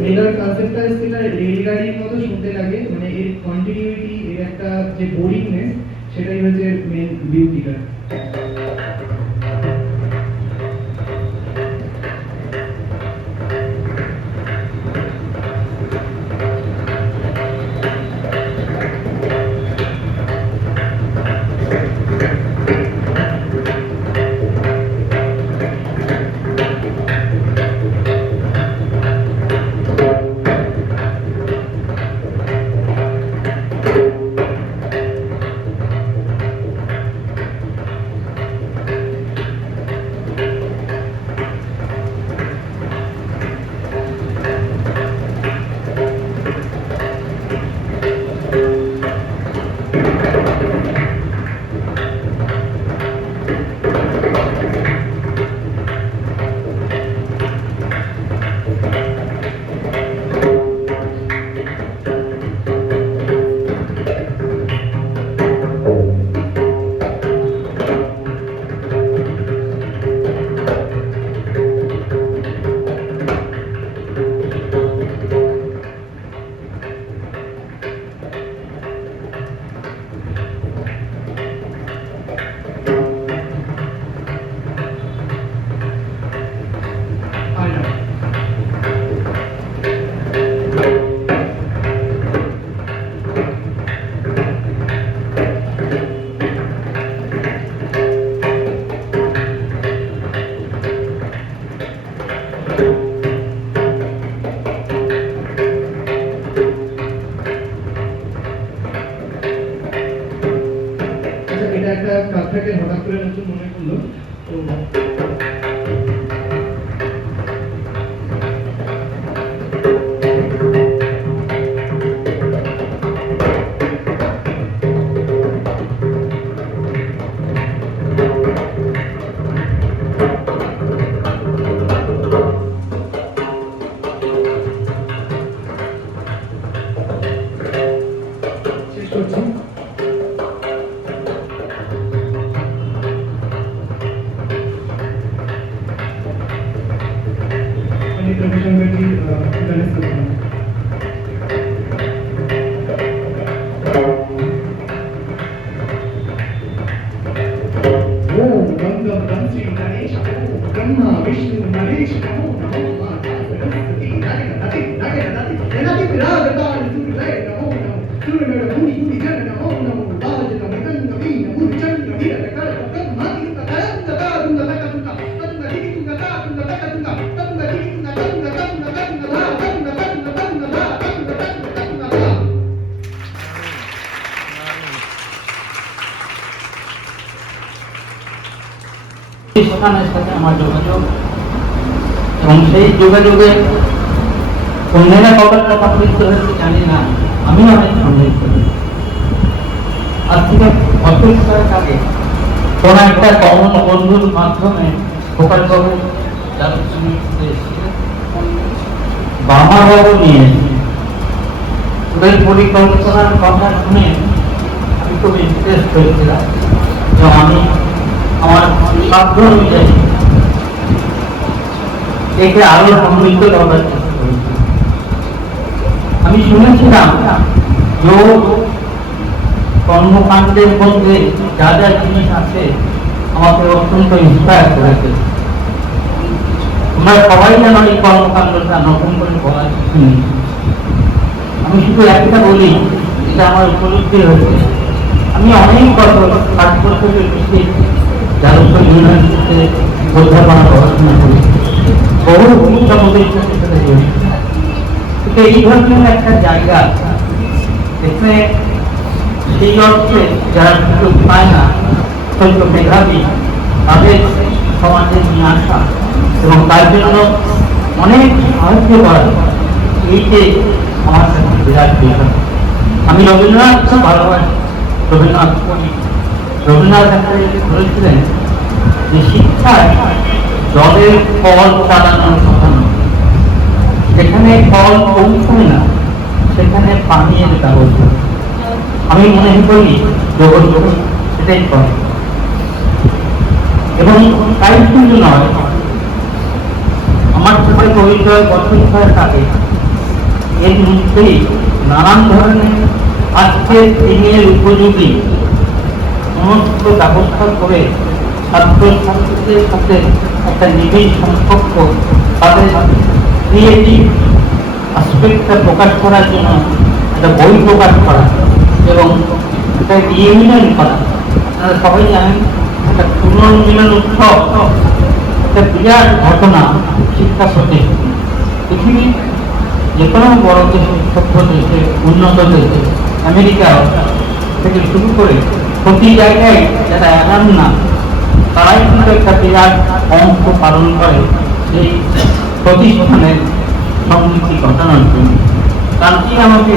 রেলার কনসেপ্টটা ছিল রেলগাড়ির মতো শুনতে লাগে, মানে এর কন্টিনিউটি, এর একটা যে বোরিংনেস, সেটাই হচ্ছে মেন বিউটিটা। এটা একটা কাপটাকে হঠাৎ করে নতুন মনে করলো, তো শেষ করছি। रविशंकर जी गणेश करते हैं। ओम गम गम गम श्री गणेश ब्रह्मा विष्णु महेश नमो नमो माता सरस्वती नगनति नगनति नगनति विराजमान सूर्य नमो नमो सूर्य भूमि भूमि जन नमो नमो बाज नमन नवी नमो चंद्र वीर कर कर माति तकरम तका दुंगा तका दुंगा तंगा दिगि दुंगा ता दुंगा तका दुंगा तंगा दिगि दुंगा तंगा तंगा तंगा धा तंगा तंगा तंगा धा तंगा तंगा तंगा धा। সেখানের সাথে আমার যোগাযোগ এবং সেই যোগাযোগে সন্ধ্যা কতটা প্রভাবিত হয়েছে জানি না, আমি অনেক সন্দেহ করি। আজ থেকে বছর কয়েক আগে কোন একটা কমন বন্ধুর মাধ্যমে গোপালবাবু বামাবাবু নিয়ে ওদের পরিকল্পনার কথা শুনে আমি খুব ইন্টারেস্ট হয়েছিলাম এবং আমি আমার সাধ্য অনুযায়ী একে আরো সমৃদ্ধ করার চেষ্টা করেছি। আমি শুনেছিলাম যোগ কর্মকাণ্ডের মধ্যে যা যা জিনিস আছে আমাকে অত্যন্ত ইন্সপায়ার করেছে। আমরা সবাই যেন এই কর্মকাণ্ডটা নতুন করে বলার কিছু নেই। আমি শুধু একটা বলি, এটা আমার উপলব্ধি হয়েছে। আমি অনেক বছর 60 বছরের বেশি যাদবপুর ইউনিভার্সিটিতে অধ্যাপনা পড়াশোনা করি, বহু শিক্ষা প্রতিষ্ঠানের সাথে জড়িত। কিন্তু এই ধরনের একটা জায়গা এখানে সেই অর্থে যারা সুযোগ পায় না, অত্যন্ত মেধাবী, তাদের সমাজে নিয়ে আসা এবং তার জন্য অনেক সাহায্য করা, এই যে আমার কাছে বিরাট বিষয়। আমি রবীন্দ্রনাথ খুব ভালোবাসি, রবীন্দ্রনাথ কবি। রবীন্দ্রনাথ একটা বলেছিলেন যে শিক্ষায় জলের কল চালানোর কথা নয়, যেখানে কল পৌঁছয় না সেখানে পানীয়ের ব্যবস্থা। আমি মনে করি জগৎ সেটাই করে, এবং তাই শুধু নয়, আমার ছোট পরিচয় বছর ছয়েক আগে এর মধ্যেই নানান ধরনের আজকের দিনের উপযোগী সমস্ত ব্যবস্থা করে ছাত্র ছাত্রীদের সাথে একটা নিবিড় সম্পর্ক, তাদের ক্রিয়েটিভ অ্যাসপেক্টটা প্রকাশ করার জন্য একটা বই প্রকাশ করা এবং একটা রিইউনিয়ন করা। আপনারা সবাই জানেন একটা পুনর্মিলন উৎসব একটা বিরাট ঘটনা শিক্ষা প্রতিষ্ঠান। পৃথিবীর যে কোনো বড় দেশে, সভ্য দেশে, উন্নত দেশে, আমেরিকা থেকে শুরু করে প্রতি জায়গায় যারা এলাম না, তারাই কিন্তু একটা বিরাট অংশ পালন করে সেই প্রতিষ্ঠানের সমৃদ্ধি ঘটানোর জন্য। কালকে আমাকে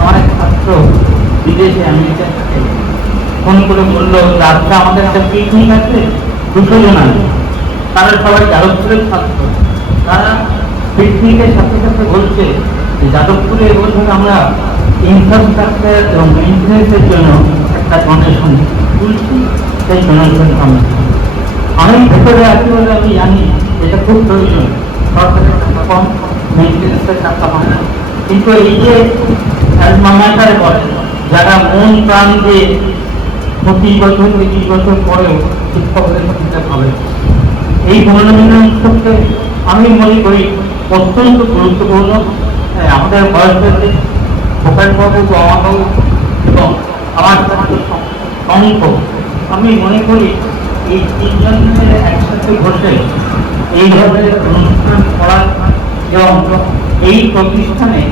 আমার এক ছাত্র বিদেশে আমেরিকা থেকে ফোন করে বললো, আজকে আমাদের একটা পিকনিক আছে, 200 জন আছে, তারা সবাই যাদবপুরের ছাত্র। তারা পিকনিকের সাথে সাথে বলছে যে যাদবপুরে এবছর আমরা ইনফ্রাস্ট্রাকচার এবং মেনটেন্যান্সের জন্য একটা ডোনেশন তুলছি, সেই ডোনেশন আমি ভেতরে আছি বলে আমি জানি এটা খুব প্রয়োজন। সরকারের টাকা কম, মেনটেন্যান্সের টাকা কম, কিন্তু এই যে মামাটারে বলে যারা মন প্রাণ দিয়ে 25 বছর 30 বছর পরেও শিক্ষকদের প্রতিষ্ঠা হবে, এই মনোনয়ন উৎসবকে আমি মনে করি অত্যন্ত গুরুত্বপূর্ণ। আমাদের বয়স হয়েছে প্রকাশবাবু, বাবাবাবু এবং আমার অঙ্ক, আমি মনে করি এই তিনজনের একসাথে বসে এই ধরনের অনুষ্ঠান করা এবং এই প্রতিষ্ঠানে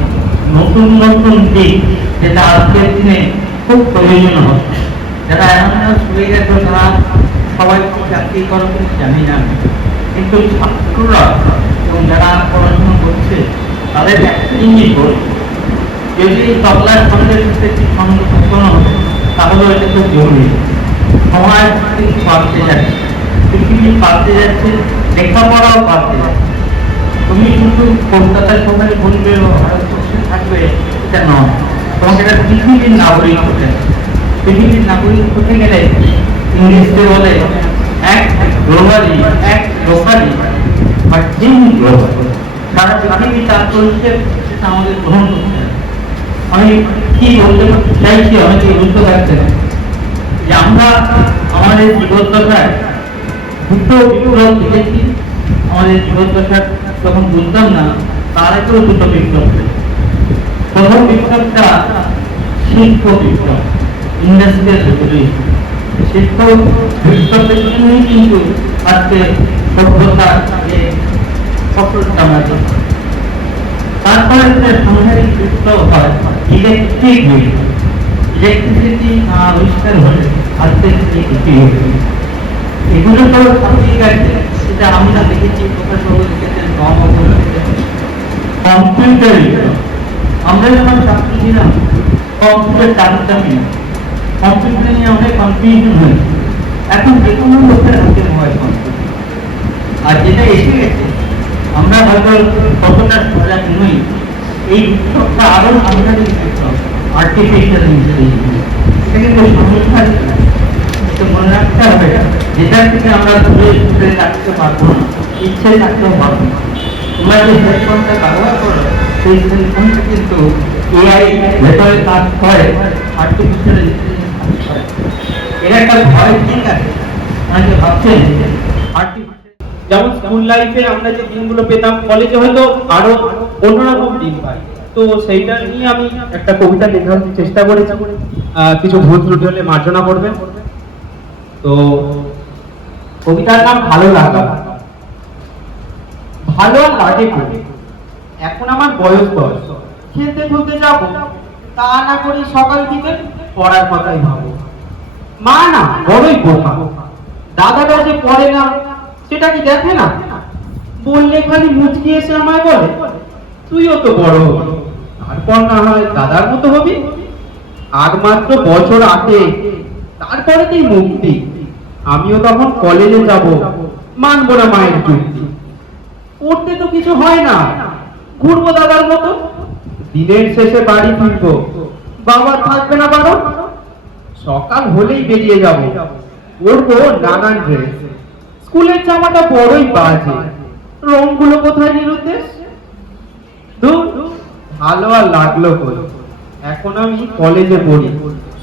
নতুন নতুন দিক, যেটা আজকের দিনে খুব প্রয়োজন হয়। যারা এমন চলে গেছে তারা সবাই চাকরি করতে জানি না, কিন্তু ছাত্ররা এবং যারা পড়াশোনা করছে তাদের একটা জিনিস বল, যদি তবলার সঙ্গের সাথে সংযুক্ত হবে তাহলে এটা খুব জরুরি। সমাজ কিন্তু পাল্টে যাচ্ছে, পৃথিবী পাল্টে যাচ্ছে, লেখাপড়াও পাল্টে যাচ্ছে। তুমি কিন্তু কলকাতার সঙ্গে বলবে ভারতবর্ষে থাকবে, এটা নয়। তোমাকে একটা পৃথিবীর নাগরিক হতে হবে। পৃথিবীর নাগরিক হতে গেলে ইংলিশে বলে এক গ্লোবালি, এক লোকালি, বাট ইন গ্লোবাল। সারা পৃথিবী তার চলছে, সেটা আমাদের গ্রহণ করতে হবে। আমি কি বলতে চাইছি, অনেকে বুঝতে পারছেন যে আমরা আমাদের জীবদ্দশায় দুটো বিপ্লব দেখেছি। আমাদের জীবদ্দশায় যখন বুঝতাম না, তার আগেও দুটো বিপ্লব। প্রথম বিপ্লবটা শিল্প বিপ্লব, ইন্ডাস্ট্রিয়াল রেভলিউশন। শিল্প বিপ্লবের জন্যই কিন্তু আজকে সভ্যতার যে সফলতা আমাদের। তারপরে সাংসারিক বিপ্লব হয় ইলেকট্রিক বিপ্লব। ইলেকট্রিসিটি আবিষ্কার হলে আজকে এগুলো তো ঠিক আছে, সেটা আমরা দেখেছি, প্রকাশবাবু দেখেছেন, কম্পিউটার বিপ্লব। আমরা যখন ছাত্র ছিলাম কম্পিউটার জানতামই না, কম্পিউটার নিয়ে অনেক কনফিউশন হয়েছে। এখন যে কোনো লোকের হাতে মোবাইল কম্পিউটার, আর যেটা এসে গেছে আমরা হয়তো কতটা সজাগ নই। এই বিপ্লবটা আরো সাংঘাতিক বিপ্লব, আর্টিফিশিয়াল ইন্টেলিজেন্স। এটা কিন্তু সমস্যা, এটা মনে রাখতে হবে, যেটার থেকে আমরা দূরে রাখতে পারবো না, ইচ্ছে থাকতেও পারবো না। তোমরা যে সেলফোনটা ব্যবহার করো, সেই সেলফোনটা কিন্তু এআই ভেতরে কাজ করে, আর্টিফিশিয়াল ইন্টেলিজেন্স কাজ করে। এর একটা ভয় ঠিক আছে, অনেকে ভাবছেন যেমন স্কুল লাইফে আমরা যে দিনগুলো পেতাম, কলেজে হয়তো আরো অন্যরকম দিন পাই। তো সেইটা নিয়ে আমি একটা কবিতা লেখার চেষ্টা করেছি। কিছু ভুল ত্রুটি হলে মার্জনা করবেন। তো কবিতার নাম ভালো লাগা। ভালো লাগে খুব, এখন আমার বয়স 10, খেলতে খুলতে যাবো, তা না করি সকাল থেকে পড়ার কথাই ভাবো। মা না বড়ই বোকা, দাদাটা যে পড়ে না সেটা কি দেখে না? বললে খালি মুচকি এসে আমায় বলে, তুইও তো বড় হবি, তারপর না হয় দাদার মতো হবি। আর মাত্র বছর আগে, তারপরে তুই মুক্তি। আমিও তখন কলেজে যাব, মানবো না মায়ের যুক্তি। পড়তে তো কিছু হয় না, ঘুরবো দাদার মতো। দিনের শেষে বাড়ি ফিরবো, বাবা থাকবে না বারো। সকাল হলেই বেরিয়ে যাব, পরবো নানান ড্রেস। স্কুলের জামাটা বড়ই বাজে, রংগুলো কোথায় নিরুদ্দেশ। ধুর, ভালো আর লাগলো কই, এখন আমি কলেজে পড়ি,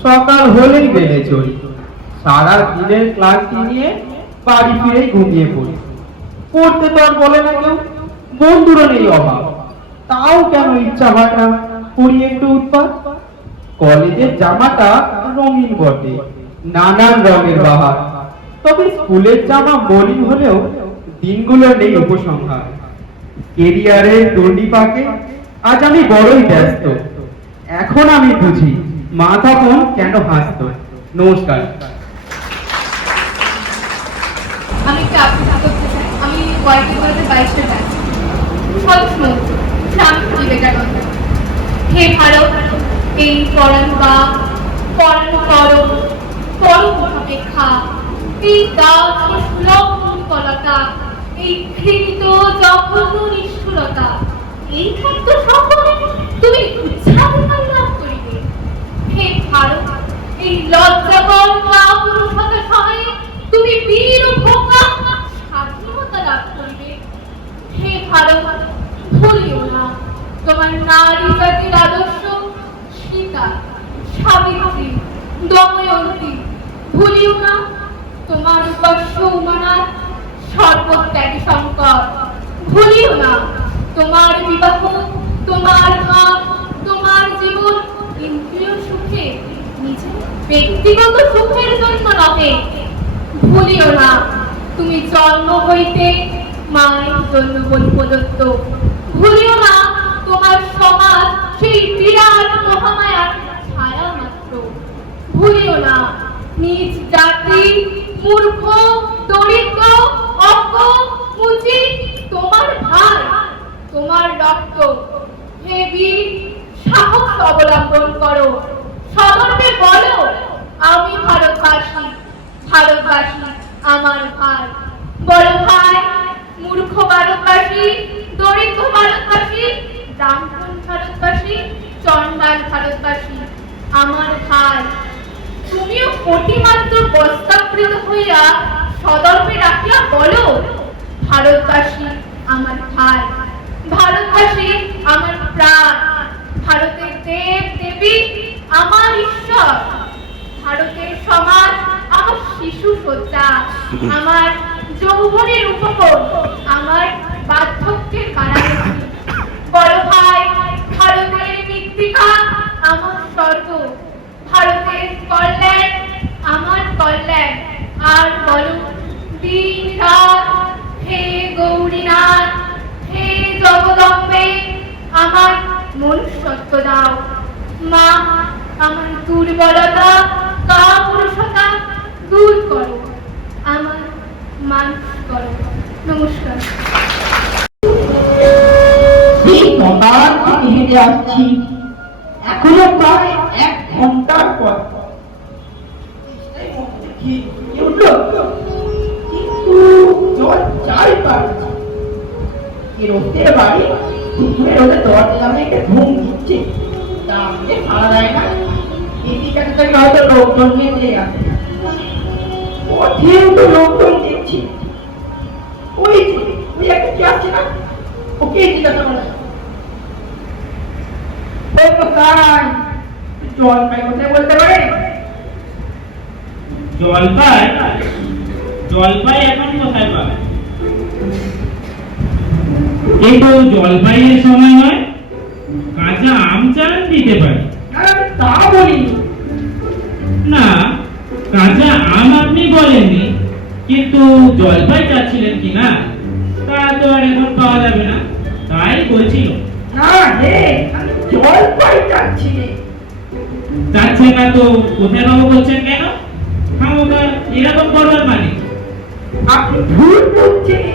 সকাল হলেই বেড়ে চলি। সারা দিনের ক্লান্তি নিয়ে বাড়ি ফিরে ঘুমিয়ে পড়ি। পড়তে তো আর বলে না কেউ, বন্ধুরও নেই অভাব, তাও কেন ইচ্ছা হয় না করি একটু উৎপাত। কলেজের জামাটা রঙিন বটে, নানান রঙের বাহার, তবে স্কুলের জামা মলিন হলেও দিনগুলো নেই উপসংহার। কেরিয়ারের দণ্ডি পাকে আজ আমি বড়ই ব্যস্ত, এখন আমি বুঝি মা তখন কেন হাসতো। নমস্কার। আমি একটু আবৃত্তি করতে চাই। আমি ওয়াইটি কলেজে 22 ব্যাচ, সদস্য স্বামী বিবেকানন্দ। হে ভারত, এই পরাণ বা পরাণ করম পরম অপেক্ষা, এই দাস সুলভ কলতা, এই ঘৃণিত জঘন্য নিষ্ঠুরতা, এই খাদ্য সকলে তুমি উচ্ছ্বাস লাভ করিবে। হে ভারত, এই লজ্জাকর পুরুষতা সহায়ে তুমি বীর ভোগা স্বাধীনতা লাভ করিবে। হে ভারত, ভুলিও না তোমার নারী জাতির আদর্শ সীতা, সাবিত্রী, দময়ন্তী। ভুলিও না তোমার উপাস্য উমানাথ, সর্বত্যাগী শঙ্কর। ভুলিও না তোমার বিবাহ, তোমার মা, তোমার জীবন ইন্দ্রিয় সুখে, নিজের ব্যক্তিগত সুখের জন্য নহে। ভুলিও না তুমি জন্ম হইতে মায়ের জন্য বলি প্রদত্ত। ভুলিও না তোমার সমাজ সেই বিরাট মহামায়ার ছায়া মাত্র। ভুলিও না নিজ জাতি, মূর্খ, দরিদ্র, অজ্ঞ, মুচি তোমার ভাই, তোমার রক্ত। হে বীর, সাহস অবলম্বন করো, সদর্পে বলো, আমি ভারতবাসী, ভারতবাসী আমার ভাই। বড় ভাই, মূর্খ ভারতবাসী, দরিদ্র ভারতবাসী, ব্রাহ্মণ ভারতবাসী, চণ্ডাল ভারতবাসী আমার ভাই। তুমিও কোটিমাত্র বস্তাবৃত হইয়া সদর্পে রাখিয়া বলো, ভারতবাসী আমার ভাই, ভারতবাসী আমার প্রাণ, ভারতের দেব দেবী আমার ঈশ্বর, ভারতের সমাজ আমার শিশু সজ্জা, আমার যৌবনের উপকরণ, আমার বার্ধক্যের কারাগার। বড় ভাই, ভারতের মৃত্তিকা আমার স্বর্গ, ভারতের কল্যাণ আমার কল্যাণ। আর বলো দিন রাত, হে গৌরীনাথ, হে জগদম্বে, আমার মনুষ্যত্ব দাও। মা, আমার দুর্বলতা, কাপুরুষতা দূর করো, আমার মানুষ করো। নমস্কার। হেঁটে আসছি, এখনো প্রায় 1 ঘন্টার পর কিন্তু জল চাই পাচ্ছি। রোদের বাড়ি রোদে দরজা থেকে ঘুম দিচ্ছে, তা আমাকে সারা দেয় না। এদিকে হয়তো লোকজন নিয়ে আছে, অধীন তো লোকজন দেখছি। ওই একটা কি আসছে না, ওকে জিজ্ঞাসা করা জলপাই কোথায় বলতে পারে? জলপাই, জলপাই এখন কোথায় পাবে? এই তো জলপাইয়ের সময় নয়, কাঁচা আম চালান দিতে পারি। তা বলিনি। না, কাঁচা আম আপনি বলেননি, কিন্তু জলপাই চাচ্ছিলেন কি না তা তো আর এখন পাওয়া যাবে না, তাই বলছিল। না রে, আমি জলপাই চাচ্ছি রে। যাচ্ছে না তো কোথায় পাবো বলছেন কেন? খামোখা এরকম করবার মানে? আপনি ভুল বলছেন,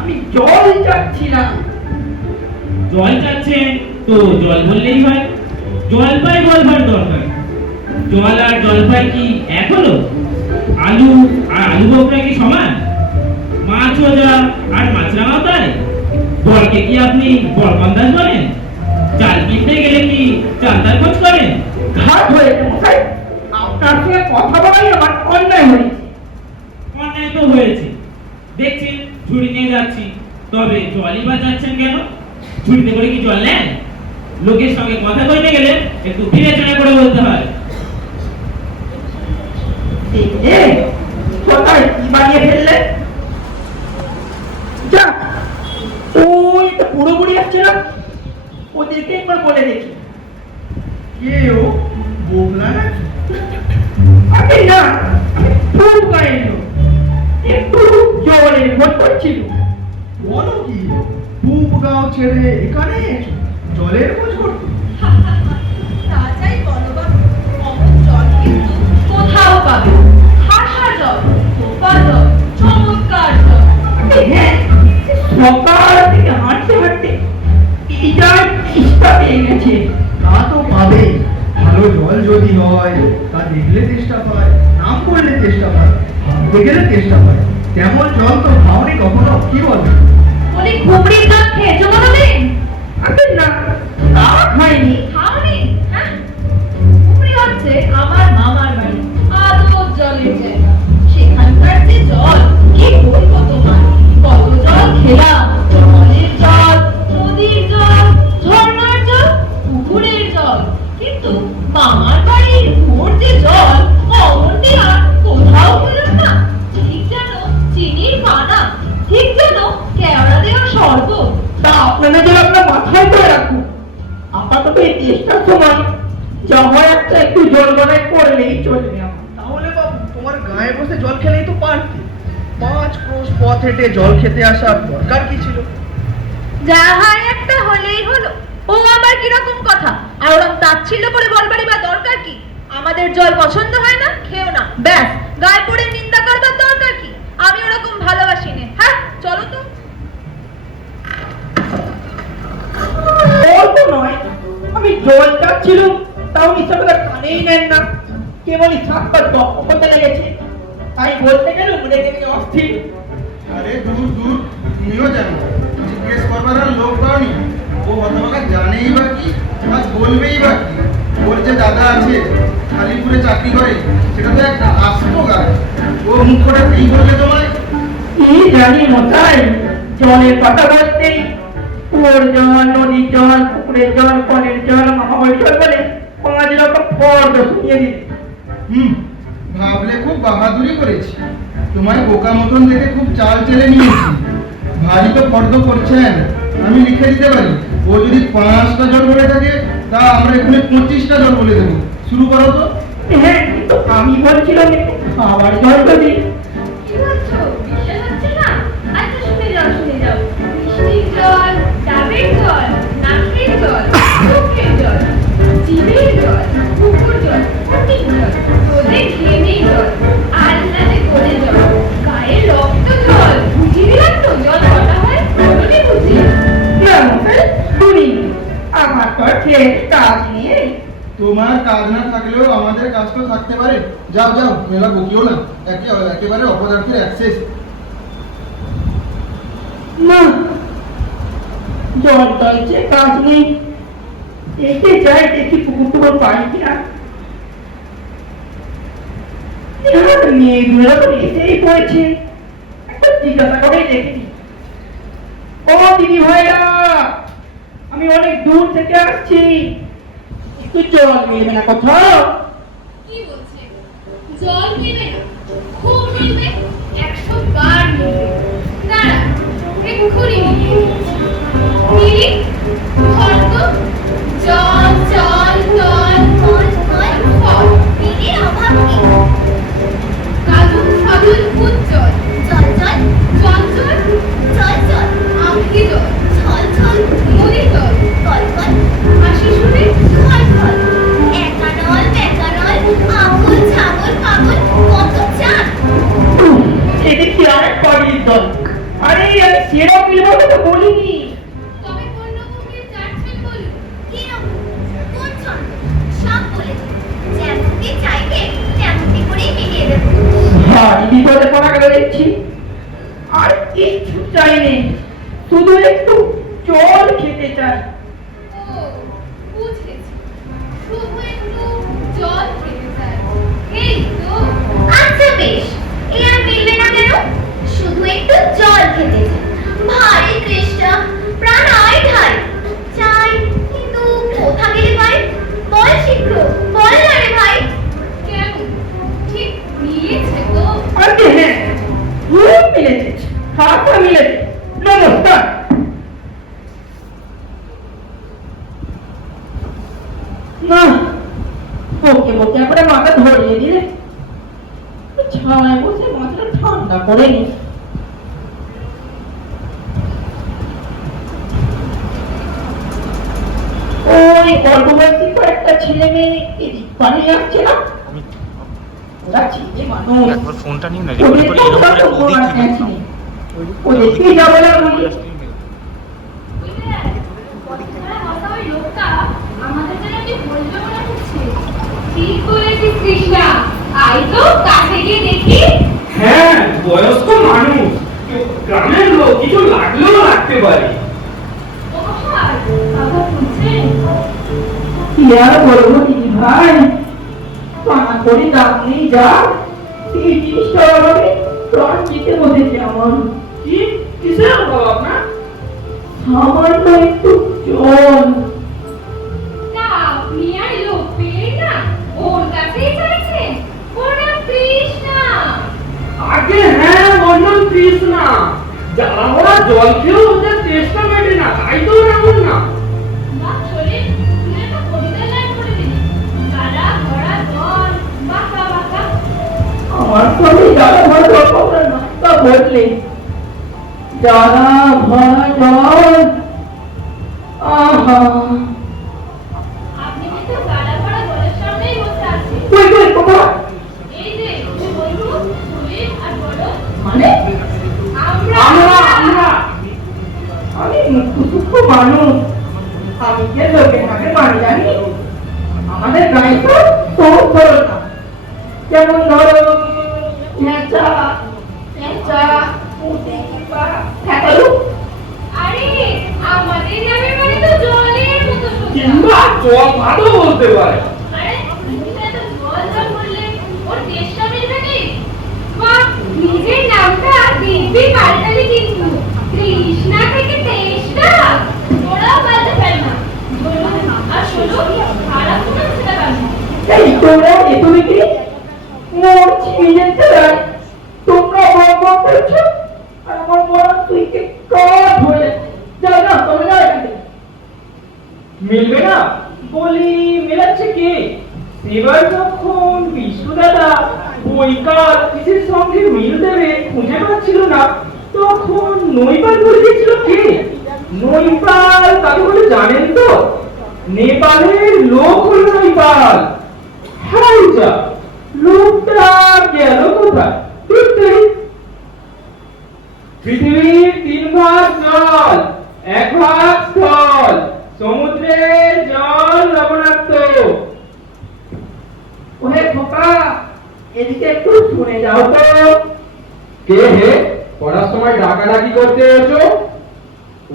আমি জল চাচ্ছিলাম। জল চাচ্ছেন তো জল বললেই হয়, জলপাই বলবার দরকার। জল আর জলপাই কি এক হলো? আলু আর আলু বোকরা কি সমান? মাছ ভাজা আর মাছরাঙাও তাই? বরকে কি আপনি বরকন্দাজ বলেন? চাল কিনতে গেলে কি চালতার খোঁজ করেন? ঘাট হয়েছে মশাই, আপনার সঙ্গে কথা বলাই আমার অন্যায় হয়েছে। অন্যায় তো হয়েছে, দেখছেন ঝুড়ি নিয়ে যাচ্ছি, তবে জলই বা যাচ্ছেন কেন? ঝুড়িতে করে কি জল নেন? লোকের সঙ্গে কথা বলতে গেলে একটু বিবেচনা করে বলতে হয়। কোথায় কি বানিয়ে ফেললে? যা, ওই তো পুরোপুরি আসছে না, ওদেরকে একবার বলে দেখি। কে ও? বোগলা নাকি? আরে না, আমি ফুল গাইল, একটু জলের ভোট করছিল। বলো কি, গাঁও ছেড়ে এখানে এসো জলের খোঁজ করতে? তাই বলো বাবু, অমন জল কিন্তু কোথাও পাবে না। হাসা জল, ধোপা জল, চমৎকার জল। হ্যাঁ, সকাল থেকে হাঁটতে হাঁটতে এটার চেষ্টা পেয়ে গেছে। তা তো পাবেই, ভালো জল যদি হয় তা দেখলে চেষ্টা পায়, নাম করলে চেষ্টা পায়, ভাবতে গেলে চেষ্টা পায়। তেমন জল তো খাওনি কখনো, কি বলবে? বলি খুবড়ির জল খেয়েছো কোনোদিন? আরে না, তা খাইনি। খাওনি? হ্যাঁ, খুবড়ি হচ্ছে আমার মামার বাড়ি, আদর জলের জায়গা। সেখানকার যে জল কি বলবো তোমার, কত জল খেলাম। জলের জল, নদীর জল, ঝর্ণার জল, পুকুরের জল, কিন্তু মামার বাড়ির কুয়োর যে জল অমনটি আর কোথাও পেলাম না। ঠিক যেন চিনির পানা, ঠিক যেন কেওড়া দেওয়া শরবত। তা আপনারা যে আপনার মাথায় করে রাখুন, আপাতত এই চেষ্টার সময় যা হয় একটা একটু জল বানায় করলেই চলবে আমার। তাহলে বাবু তোমার গায়ে বসে জল খেলেই তো পারতে। 5 ক্রোশ পথ হেঁটে জল খেতে আসার দরকার কি ছিল? যা হয় একটা হলেই হলো। ও আবার কিরকম কথা? আর ওরকম তাচ্ছিল্য করে বলবারই বা দরকার কি? আমাদের জল পছন্দ হয় না, খেও না, ব্যাস। গায়ে পড়ে নিন্দা করবার দরকার কি? আমি ওরকম ভালোবাসি না। হ্যাঁ, চলো তো। অল্প নয়, আমি জল চাচ্ছিলাম, তাও নিশ্চয় কথা কানেই নেন না, কেবলই সাতবার দক্ষ হতে লেগেছে। তাই বলতে গেলে রেগে গিয়ে অস্থির। আরে দূর দূর, তুমিও জানো, জিজ্ঞেস করবার আর লোক পাওনি। ও হতভাগা জানেই বা কি, আজ বলবেই বা কি? ওর যে দাদা আছে খালিপুরে চাকরি করে, সেটা তো একটা আস্ত গাছ। ও মুখ করে কি বললে তোমায়? কি জানি মশাই, জলের কথা বলতেই কুয়োর জল, নদীর জল, পুকুরের জল, কলের জল, মামাবাড়ির জল বলে 5 রকম ফর্দ শুনিয়ে দিলে। ভাবলে খুব বাহাদুরি করেছি, তোমায় বোকা মতন দেখে খুব চাল চেলে নিয়েছি। ভারী তো ফর্দ করছেন, আমি লিখে দিতে পারি। ও যদি 5টা জল বলে থাকে, তা আমরা এখানে 25টা জল বলে দেবো। শুরু করো তো। হ্যাঁ, কিন্তু আমি বলছিলাম একটু খাবার জল তো দিই। কি বলছো? বিশ্বাস হচ্ছে না? আচ্ছা শুনে যাও, শুনে যাও। মিষ্টির জল, ডাবের জল, নাকের জল, চোখের জল, জিভের জল, পুকুর জল, নদীর জল, রোদে ঘেমের জল, আলনাতে করে জল, গায়ের রক্ত জল, বুঝিয়ে দিলাম তো জল কটা হয়? বলনি বুঝি? না মশাই, শুনি, আমার তো আর খেয়ে কাজ নেই। তোমার কাজ না থাকলেও আমাদের কাজ তো থাকতে পারে। যাও যাও, মেলা বকিও না, একেবারে অপদার্থের অ্যাক্সেস। না, জল টলছে, কাজ নেই, দেখতে যাই, দেখি পুকুর টুকুর পাই কিনা। মেয়েগুলো তো এসেই পড়েছে, একটা জিজ্ঞাসা করেই দেখিনি। ও দিদি ভাইরা, আমি অনেক দূর থেকে আসছি, একটু জল মিলবে না কোথাও? কি বলছে? জল মিলবে না? খুব মিলবে, 100 বার মিলবে। দাঁড়া, এক্ষুনি মিলিয়ে দিচ্ছি। মিলি, ধর তো, চল চল চল চল চল চল বীরের অভাব কি কাজল সাজল উজ্জ্বল চল চল চল চল চল চল আঁখি জল চল চল নদী জল চল চল হাসি শুনে চল চল একানল বেকানল আগুল ছাগল পাগল কত চান এটা কি অনেক পাগলির দল। আরে আমি সেরা ফিল্ম তো বলিনি। তবে কোন রকমের চাচ্ছেন বলুন কি রকম কোন ছন্দ সব বলে যেমনটি চাইবে তেমনটি করেই মিলিয়ে দেব ভারী বিপদে পড়া গেল দেখছি। আর কিচ্ছু চাইনি, শুধু একটু জল খেতে চাই। ও বুঝেছি শুধু একটু জল খেতে চাই এই তো আচ্ছা বেশ এ আর মিলবে না কেন শুধু একটু জল খেতে চাই ভারী তৃষ্ণা প্রাণ আয় ঠাই চাই কিন্তু কোথা গেলে পাই বল শীঘ্র বল না রে ভাই কেন ঠিক মিলেছে তো আরে হ্যাঁ, খুব মিলেছে, খাতা মিলেছে। নমস্কার। না, বকে বকে একবারে মাথা ধরিয়ে দিলে। ছায় বসে মাথাটা ঠান্ডা করে নি। ওই অল্প বয়সী কয়েকটা ছেলে মেয়ে এদিক পালিয়ে আসছে না, ওরা ছেলে মানুষ। একবার ফোনটা নিয়ে না রেকর্ড করে এরকম করে ওদিক থেকে ওদেরকেই যাবে না বলি। আমাদের জন্য কি বলবে মনে হচ্ছে ঠিক বলেছিস কৃষ্ণা আই তো কাছে গিয়ে দেখি হ্যাঁ বয়স্ক মানুষ গ্রামের লোক কিছু লাগলেও লাগতে পারে ও বাবা বুঝছেন কি আর বলবো দিদি ভাই, পানা করে দাম নেই যা, এই জিনিসটা আমাকে প্রাণ দিতে বসেছে আমার। কি কিসের অভাব আপনার? সামান্য একটু জল। তা আপনি আর লোক পেলেন না ওর কাছেই চাইছেন ওর নাম কৃষ্ণা আগে হ্যাঁ বললাম তৃষ্ণা যারা ওরা জল খেয়েও ওদের তেষ্টা মেটে না তাই তো এমন না বা চলে তুই একটা কবিতা লাইন করে দিলি গাড়া ঘোড়া জল বাঁকা বাঁকা আমার সঙ্গে যারা ভরা কথা নাস্তা বললে, যারা ভরা জল। আহা, আপনি কিন্তু গাড়া ঘোড়া জলের সামনেই বসে আছেন কই কই কোথা? এই যে তুমি বলবো তুমি আর বলো মানে আমরা আমরা আমি মুখ্য মানুষ, আমি যে লোকের আগে মানি জানি। আমাদের গায়ে তো সব ধরো না, যেমন ধরো নেচা নেচা পুঁটি কিংবা ঠেকালু আরে আমাদের গ্রামের মানে তো জলের মতো সোজা কিংবা জল ভালো বলতে পারে আরে তুমি তো এত জল জল বললে ওর দেশটা মিলবে কি বাহ নিজের নামটা দিব্যি পাল্টালি কিন্তু কৃষ্ণা থেকে তেষ্টা ওরাও বলতে পারে না বলুন আর শোনো খারাপ কোনো সেটা পারবে এই তোমরা এতো বিক্রি মরছি যেতে রাখ, তোমরা বক করছো আর আমার মরা তুই কে কাঠ হয়ে যাও না, তোমরা যাও এখান থেকে। মিলবে না বলি মেলাচ্ছে কে এবার যখন বিষ্ণু দাদা বৈকাল কিসের সঙ্গে মিল দেবে খুঁজে পাচ্ছিল না তখন নৈপাল বলে দিয়েছিল কে নৈপাল তাকে বলে জানেন তো নেপালের লোক হল নৈপাল হাই যা লোকটা গেল কোথায় পৃথিবীর 3 ভাগ জল 1 ভাগ স্থল সমুদ্রের জল লবণাক্ত ওহে খোকা, এদিকে একটু শুনে যাও তো। কে হে পড়ার সময় ডাকাডাকি করতে এসো?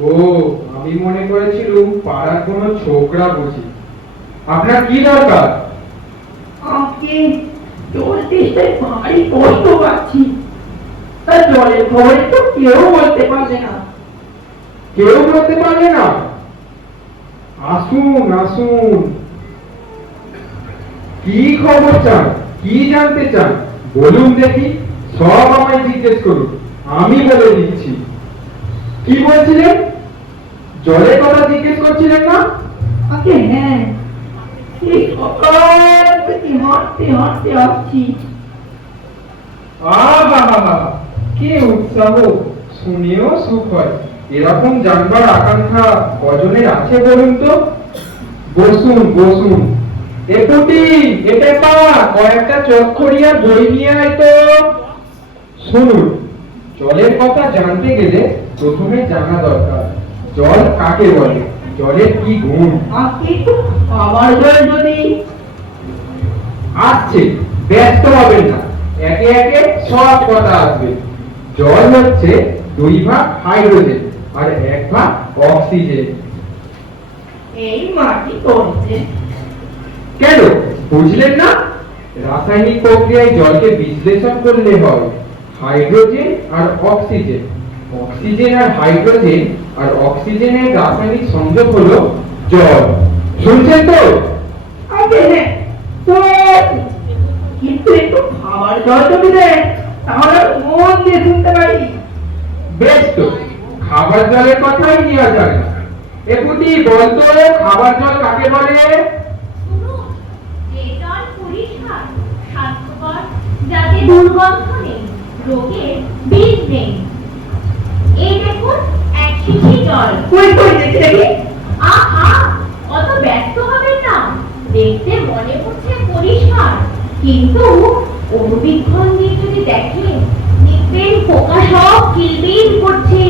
ও আমি মনে করেছিলুম পাড়ার কোনো ছোকরা বুঝি। আপনার কি দরকার? আমাকে জল তেষ্টায় ভারী কষ্ট পাচ্ছি, তা জলের খবরে তো কেউ বলতে পারবে না। কেউ বলতে পারবে না? আসুন আসুন, কি খবর চান, কি জানতে চান বলুন দেখি, সব আমায় জিজ্ঞেস করুন, আমি বলে দিচ্ছি। কি বলছিলেন? জলের কথা জিজ্ঞেস করছিলেন না? আগে হ্যাঁ, এই সকাল থেকে হাঁটতে হাঁটতে আসছি। আহা, কি উৎসাহ, শুনেও সুখ হয়। এরকম জানবার আকাঙ্ক্ষা কজনের আছে বলুন তো? বসুন বসুন। এপুটি, এতে পা কয়েকটা চক্ষরিয়া বই নিয়ে আয় তো। শুনুন, জলের কথা জানতে গেলে প্রথমে জানা দরকার জল কাকে বলে, জলের কি গুণ। আজকে একটু খাবার জল যদি আসছে, ব্যস্ত হবেন না, একে একে সব কথা আসবে। জল হচ্ছে 2 ভাগ হাইড্রোজেন আর 1 ভাগ অক্সিজেন। এই মাটি করছে। কেন বুঝলেন না? রাসায়নিক প্রক্রিয়ায় জলকে বিশ্লেষণ করলে হয় হাইড্রোজেন আর অক্সিজেন। অক্সিজেন আর হাইড্রোজেন আর অক্সিজেনের রাসায়নিক সংযোগ হলো জল। শুনছেন তো? আগে হ্যাঁ, তো কিন্তু একটু খাবার জল যদি দেন তাহলে মন দিয়ে শুনতে পারি। বেশ তো, খাবার জলের কথাই নেওয়া যায় না। এপুটি বলতো, খাবার জল কাকে বলে? শুনুন, যে জল পরিষ্কার, স্বাস্থ্যকর, যাতে দুর্গন্ধ নেই, রোগের বীজ নেই। এই দেখুন, এক শিশি জল। কই কই দেখি দেখি। আহা, অত ব্যস্ত হবেন না। দেখতে মনে হচ্ছে পরিষ্কার, কিন্তু অনুবীক্ষণ দিয়ে যদি দেখেন, দেখবেন পোকা সব কিলবিল করছে,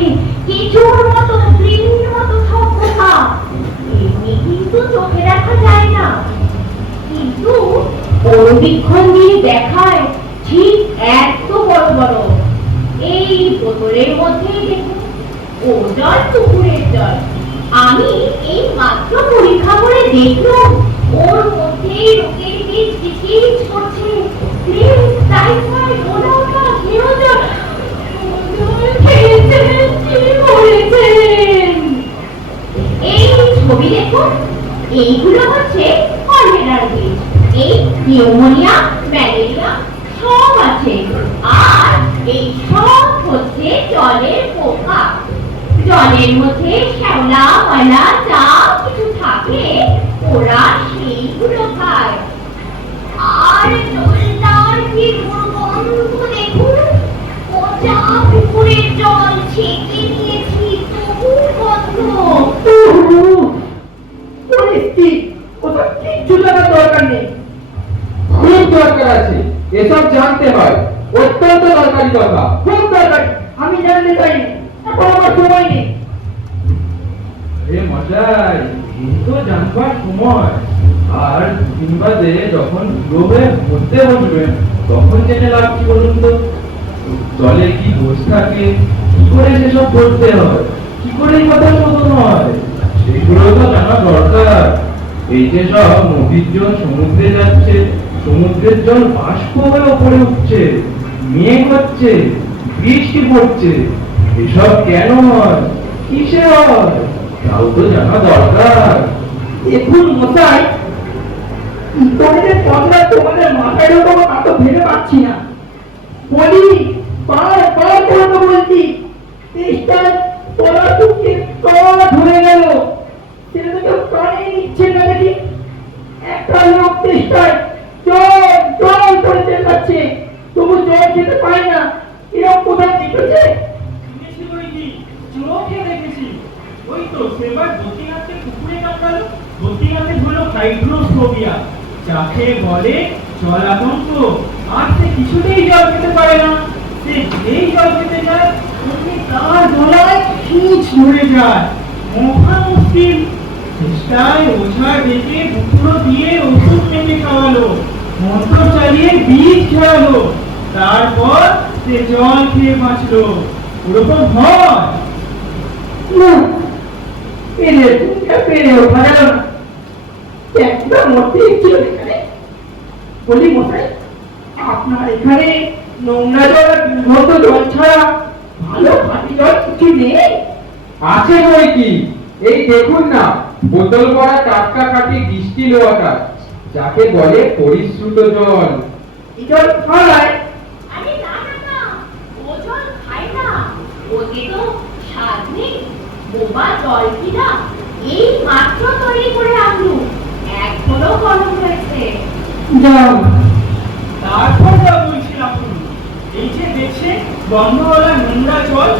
কিছুর মতো, কৃমির মতো সব পোকা। এমনি কিন্তু চোখে দেখা যায় না, কিন্তু অনুবীক্ষণ দিয়ে দেখায় ঠিক এত বড় বড়। এই বোতলের মধ্যেই দেখুন, ও জল পুকুরের জল। আমি এই মাত্র পরীক্ষা করে দেখলাম, ওর মধ্যে রোগের বীজ চিকিৎস করছে। প্লিজ টাইফয়েড, গোলাটা, নিরোজন এই ছবি দেখুন, এইগুলো হচ্ছে কলেরার বীজ। এই নিউমোনিয়া, ম্যালেরিয়া সব আছে। আর এই সব হচ্ছে জলের পোকা। জলের মধ্যে শ্যাওলা, ময়লা যা কিছু থাকে ওরা সেইগুলো খায়। আর জলটার কি দুর্গন্ধ দেখুন, পচা পুকুরের জল ছেঁকে নিয়েছি, তবু গন্ধ। পরিস্থিতি ওটা কিচ্ছু জানার দরকার নেই। খুব দরকার আছে, এসব জানতে হয়, অত্যন্ত দরকারি কথা। খুব দরকারি, আমি জানতে চাই, এখন আমার সময় নেই। মশাই, এই তো জানবার সময়। আর দিন বাদে যখন লোভে ভরতে বসবেন তখন জেনে লাভ কি বলুন তো? জলে কি দোষ থাকে, কি করে সেসব করতে হয়, কি করে এই কথা শোধন হয়, সেগুলো তো জানা দরকার। এই যে সব নদীর জল সমুদ্রে যাচ্ছে, সমুদ্রের জল বাষ্প হয়ে ওপরে উঠছে, মেঘ হচ্ছে, বৃষ্টি পড়ছে, এসব কেন হয়, কিসে হয়, তাও তো জানা দরকার। দেখুন মশাই, তোমাদের কথা তোমাদের মাথায় ঢোকাবো তা তো ভেবে পাচ্ছি না। বলি বারবার করে তো বলছি, তেষ্টায় পড়া টুককে কাঠ হয়ে গেল, সেটা তো কেউ কানে নিচ্ছে না দেখি। একটা লোক তেষ্টায় জল জল করে চেঁচাচ্ছে, তবু জল খেতে পায় না। এরকম কোথায় দেখেছে? চোখে দেখেছি। ওই তো সেবার দক্ষিণাতে কুকুরে কামড়ালো, দক্ষিণাতে হলো হাইড্রোফোবিয়া, যাকে বলে জলাতঙ্ক। আর সে কিছুতেই জল খেতে পারে না। সে যেই জল খেতে যায় অমনি তার গলায় খিঁচ ধরে যায়। মহা মুশকিল। চেষ্টায় ওঝা ডেকে বুকুলো দিয়ে ওষুধ মেখে খাওয়ালো, মন্ত্র চালিয়ে বীজ ছড়ালো, তারপর সে জল খেয়ে বাঁচলো। ওরকম হয় না, পেরে ওঠা গেল না। একটা মধ্যে ছিল এখানে। বলি মশাই, আপনার এখানে নোংরা জল আর দুর্গন্ধ জল ছাড়া ভালো খাঁটি জল কিছু নেই? আছে বই কি, এই দেখুন না, বোতল করা টাটকা খাঁটি ডিস্টিল ওয়াটার, যাকে বলে পরিশ্রুত জল। এই জল খাওয়ায়? আরে না না না, ও জল খায় না, ওতে তো স্বাদ নেই। বোবা জল কিনা এই মাত্র তৈরি করে আনলু, এখনো গরম হয়েছে। যাও। তারপর যা বলছিলাম শুনুন। এই যে দেখছে গন্ধওয়ালা নোংরা জল,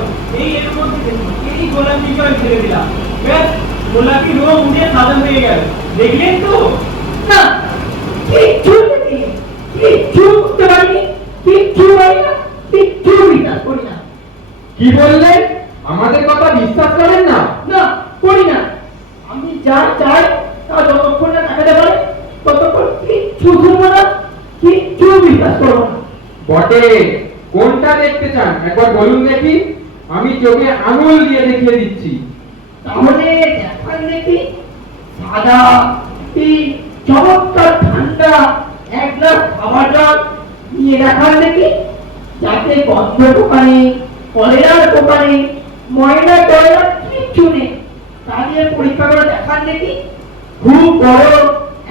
এই এর মধ্যে দেখুন এই গোলাপি জল ছেড়ে দিলাম, ব্যাস গোলাপি রং উঠে সাদা হয়ে গেল। দেখলেন তো? না, কিচ্ছু নেই, কিচ্ছু করতে পারিনি, কিচ্ছু পারি না, কিচ্ছু বিশ্বাস করি না। কি বললেন? আমাদের কথা বিশ্বাস করেন না? না, করি না। আমি যা চাই তা যতক্ষণ না দেখাতে পারে ততক্ষণ কিচ্ছু শুনবো না, কিচ্ছু বিশ্বাস করবো না। বটে, কোনটা দেখতে চান একবার বলুন দেখি, আমি চোখে আঙুল দিয়ে দেখিয়ে দিচ্ছি। তাহলে দেখান দেখি, সাদা তিন চমৎকার ঠান্ডা এক গ্লাস খাবার জল নিয়ে দেখান দেখি, যাতে গন্ধ পোকা নেই, কলেরার পোকা নেই, ময়লা টয়লা কিচ্ছু নেই। তা দিয়ে পরীক্ষা করে দেখান দেখি। খুব বড়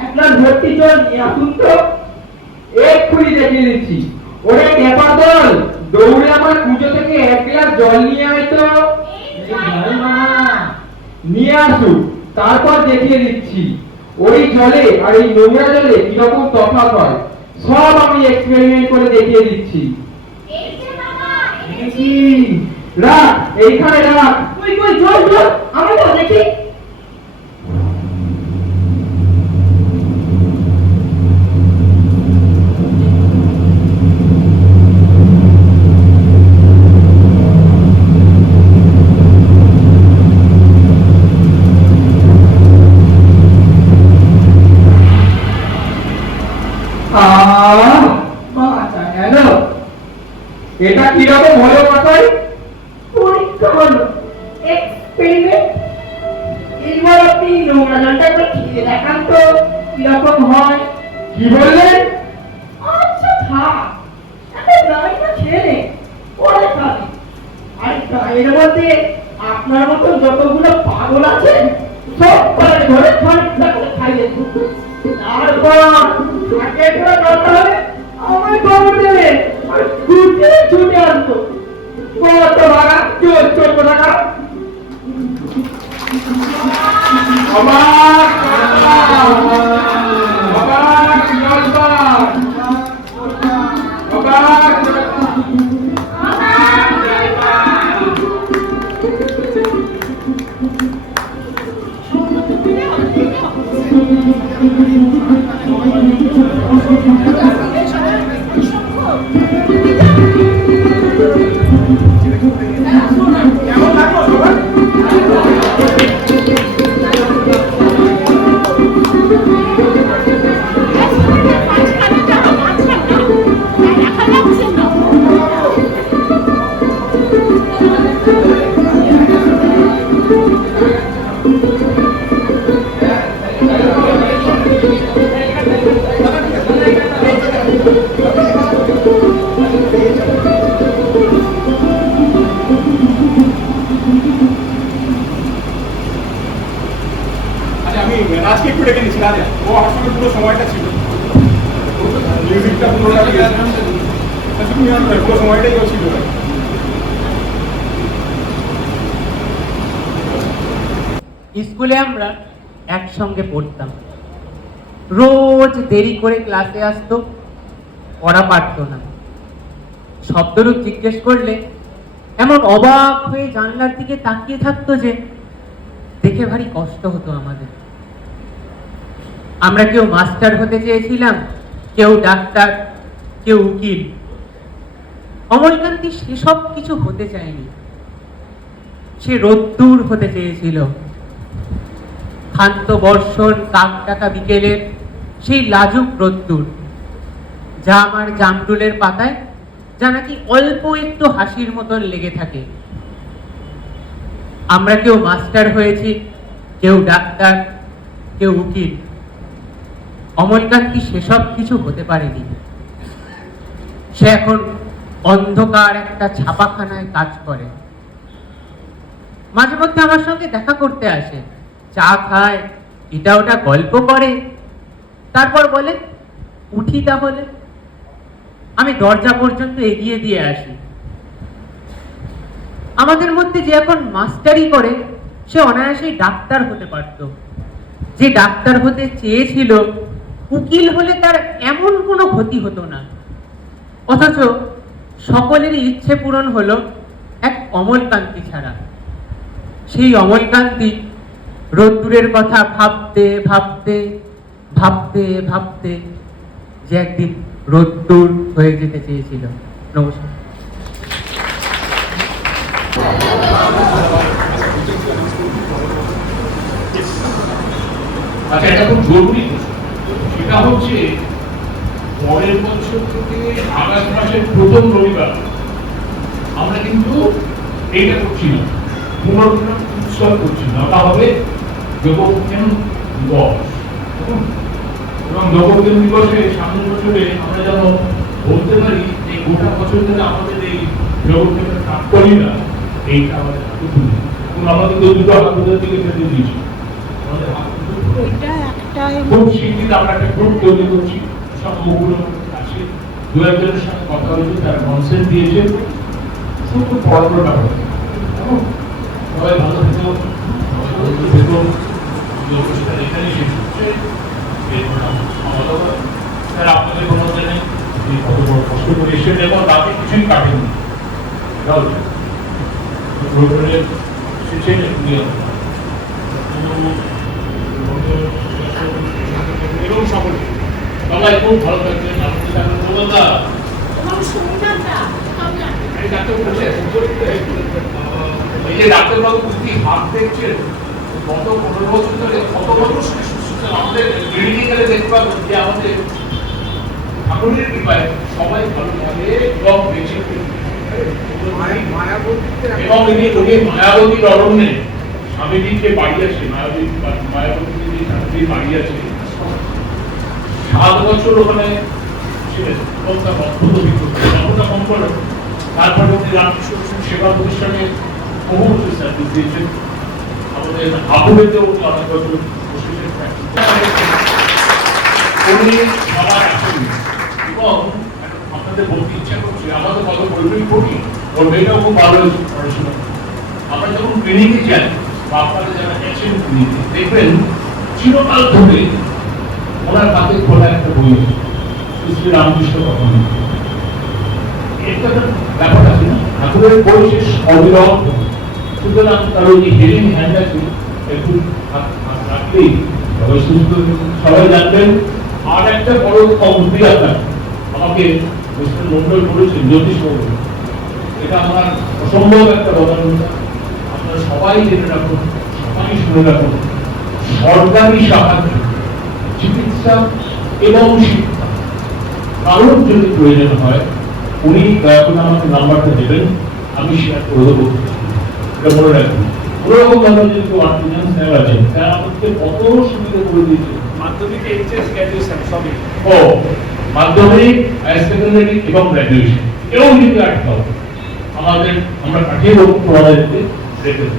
এক গ্লাস ভর্তি জল নিয়ে আসুন তো। এক্ষুনি দেখিয়ে দিচ্ছি। ওরে ব্যাপার দল, দৌড়ে আমার পুজো থেকে এক গ্লাস জল নিয়ে আয় তো। নিয়ে আসুন, তারপর দেখিয়ে দিচ্ছি ওই জলে আর এই নোংরা জলে কিরকম তফাৎ হয়। সব আমি এক্সপেরিমেন্ট করে দেখিয়ে দিচ্ছি। এই যে মামা, দেখি, রাখ, এইখানে রাখ। কই কই জল জল আমার জল দেখি। বাঁচা গেল। এটা কিরকম হলো কথাই? পরীক্ষা হলো, এক্সপেরিমেন্ট। এবার আপনি নোংরা জলটা একবার খেয়ে দেখান তো কিরকম হয়। কি বললেন? আচ্ছা থাক, একটা গাড়িটা খেয়ে নে, পরে খাবি। আর গায়ের মধ্যে আপনার মতো যতগুলো পাগল আছে সব পাড়ার ঘরে খানিকটা করে খাইয়ে দিন। তারপর আগে করে দরকার হবে আমায় খবর দেবে, আর ছুটে ছুটে আসতো। কত ভাড়া চোর চোর টাকা। অবাক, অবাক, জলপান, অবাক, আমি রাজকে একটু ডেকে নিচ্ছি, রাজা ও আমার সঙ্গে পুরো সময়টা ছিল, মিউজিকটা পুরোটা পুরো সময়টাই ও ছিল। স্কুলে আমরা একসঙ্গে পড়তাম, রোজ দেরি করে ক্লাসে আসতো, পড়া পারতো না। শব্দরূপ জিজ্ঞেস করলে এমন অবাক হয়ে জানলার দিকে তাকিয়ে থাকতো যে দেখে ভারী কষ্ট হতো আমাদের। আমরা কেউ মাস্টার হতে চেয়েছিলাম, কেউ ডাক্তার, কেউ উকিল। অমলকান্তি সেসব কিছু হতে চায়নি, সে রোদ্দুর হতে চেয়েছিল। ক্ষান্ত বর্ষণ কাক ডাকা বিকেলের সেই লাজুক রোদ্দুর, যা আমার জামরুলের পাতায় যা নাকি অল্প একটু হাসির মতন লেগে থাকে। আমরা কেউ মাস্টার হয়েছি, কেউ ডাক্তার, কেউ উকিল। অমলকান্তি সেসব কিছু হতে পারেনি। সে এখন অন্ধকার একটা ছাপাখানায় কাজ করে। মাঝে মধ্যে আমার সঙ্গে দেখা করতে আসে, চা খায়, এটা ওটা গল্প করে, তারপর বলে উঠি তাহলে। আমি দরজা পর্যন্ত এগিয়ে দিয়ে আসি। আমাদের মধ্যে যে এখন মাস্টারি করে সে অনায়াসেই ডাক্তার হতে পারত। যে ডাক্তার হতে চেয়েছিল, উকিল হলে তার এমন কোনো ক্ষতি হতো না। অথচ সকলেরই ইচ্ছে পূরণ হলো এক অমলকান্তি ছাড়া। সেই অমলকান্তি রোদ্দুরের কথা ভাবতে ভাবতে ভাবতে ভাবতে যে একদিন রোদ্দুর হয়ে যেতে চেয়েছিল। নমস্কার। আচ্ছা, এটা খুব জরুরি প্রশ্ন। সেটা হচ্ছে পরের বছর থেকে আগস্ট মাসের প্রথম রবিবার আমরা কিন্তু এইটা করছি না, পুনর্মিলন উৎসব করছি না। ওটা হবে যোগবিজ্ঞান দিবস। এবং যোগবিজ্ঞান দিবসে সামনের বছরে আমরা যেন বলতে পারি এই গোটা বছর ধরে আমাদের এই যোগবিজ্ঞানের তাৎপর্যটা এইটা আমাদের হাতে তুলে। এবং আমরা কিন্তু দুটো হাতের দিকে ফেলে দিয়েছি। আমাদের হাত খুব শীঘ্রই আমরা একটা গ্রুপ তৈরি করছি, সব ওগুলো আছে। দু একজনের সাথে কথা হয়েছে, তারা কনসেন্ট দিয়েছে। শুধু পড়াশোনা ব্যাপার, সবাই ভালো থেকো, দেখুন অনুষ্ঠান এখানে শেষ হচ্ছে। স্যার, আপনাদের কোনো জানেন কত বড় কষ্ট করে এসে এবং রাতে কিছুই কাটেনি, এসেছেন এবং সকলে সবাই খুব ভালো থাকবেন। এই যে ডাক্তারবাবু যদি হাত দেখছেন, গত 15 বছর ধরে কত মানুষ সুস্থ আমাদের ক্লিনিক্যালে দেখতে পাবেন যে আমাদের ঠাকুরের কৃপায় সবাই ভালোভাবে এবং বেঁচে এবং উনি মায়াবতীর অরণ্যে স্বামীজির যে বাড়ি আছে, মায়াবতীর যে স্বামীজির বাড়ি আছে, 7 বছর ওখানে ছিলেন এবং তার অদ্ভুত অভিজ্ঞতা কম করে। তারপরে উনি রামকৃষ্ণ সেবা প্রতিষ্ঠানে বহু বছর সার্ভিস দিয়েছেন। আমাদের হাবুড়েতেও অনেক বছর উনি সবাই আসেন। এবং আপনাদের বলতে ইচ্ছা করছে, আমাদের কত বই পড়ি, ওর মেয়েটাও খুব ভালো হয়েছে পড়াশোনা। আমরা যখন ক্লিনিকে যাই বা আপনারা যারা গেছেন ক্লিনিকে, দেখবেন চিরকাল ধরে ওনার হাতে খোলা একটা বই আছে, শ্রী রামকৃষ্ণ কথা। একটা ব্যাপার আছে না, ঠাকুরের বই শেষ অবিরল। সুতরাং তার ওই হেলিং হ্যান্ড আছে, একটু রাখলেই সবাই সুস্থ। সবাই জানবেন। আর একটা বড় অবধি আপনার আমাকে মিস্টার মন্ডল বলেছেন, জ্যোতিষ বাবু, এটা আমার অসম্ভব একটা বদান্যতা। আপনারা সবাই জেনে রাখুন, সবাই শুনে রাখুন, সরকারি সাহায্য, চিকিৎসা এবং শিক্ষা কারোর যদি প্রয়োজন হয়, উনি দয়া করে আমাকে নাম্বারটা দেবেন, আমি শেয়ার করে দেবো। এটা মনে রাখবেন। ওরকম ভাবে যদি কেউ আর্টিজান স্যার আছেন, তারা আমাদেরকে কত সুবিধা করে দিয়েছে। মাধ্যমিক, এইচএস, গ্র্যাজুয়েশন সবই। ও মাধ্যমিক, হায়ার সেকেন্ডারি এবং গ্র্যাজুয়েশন এও যদি আটকে হবে আমাদের, আমরা পাঠিয়ে দেবো তোমাদেরকে, রেখে দেবো।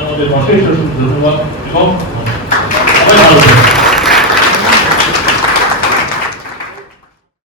আমাদের অশেষ ধন্যবাদ এবং সবাই ভালো থাকবে।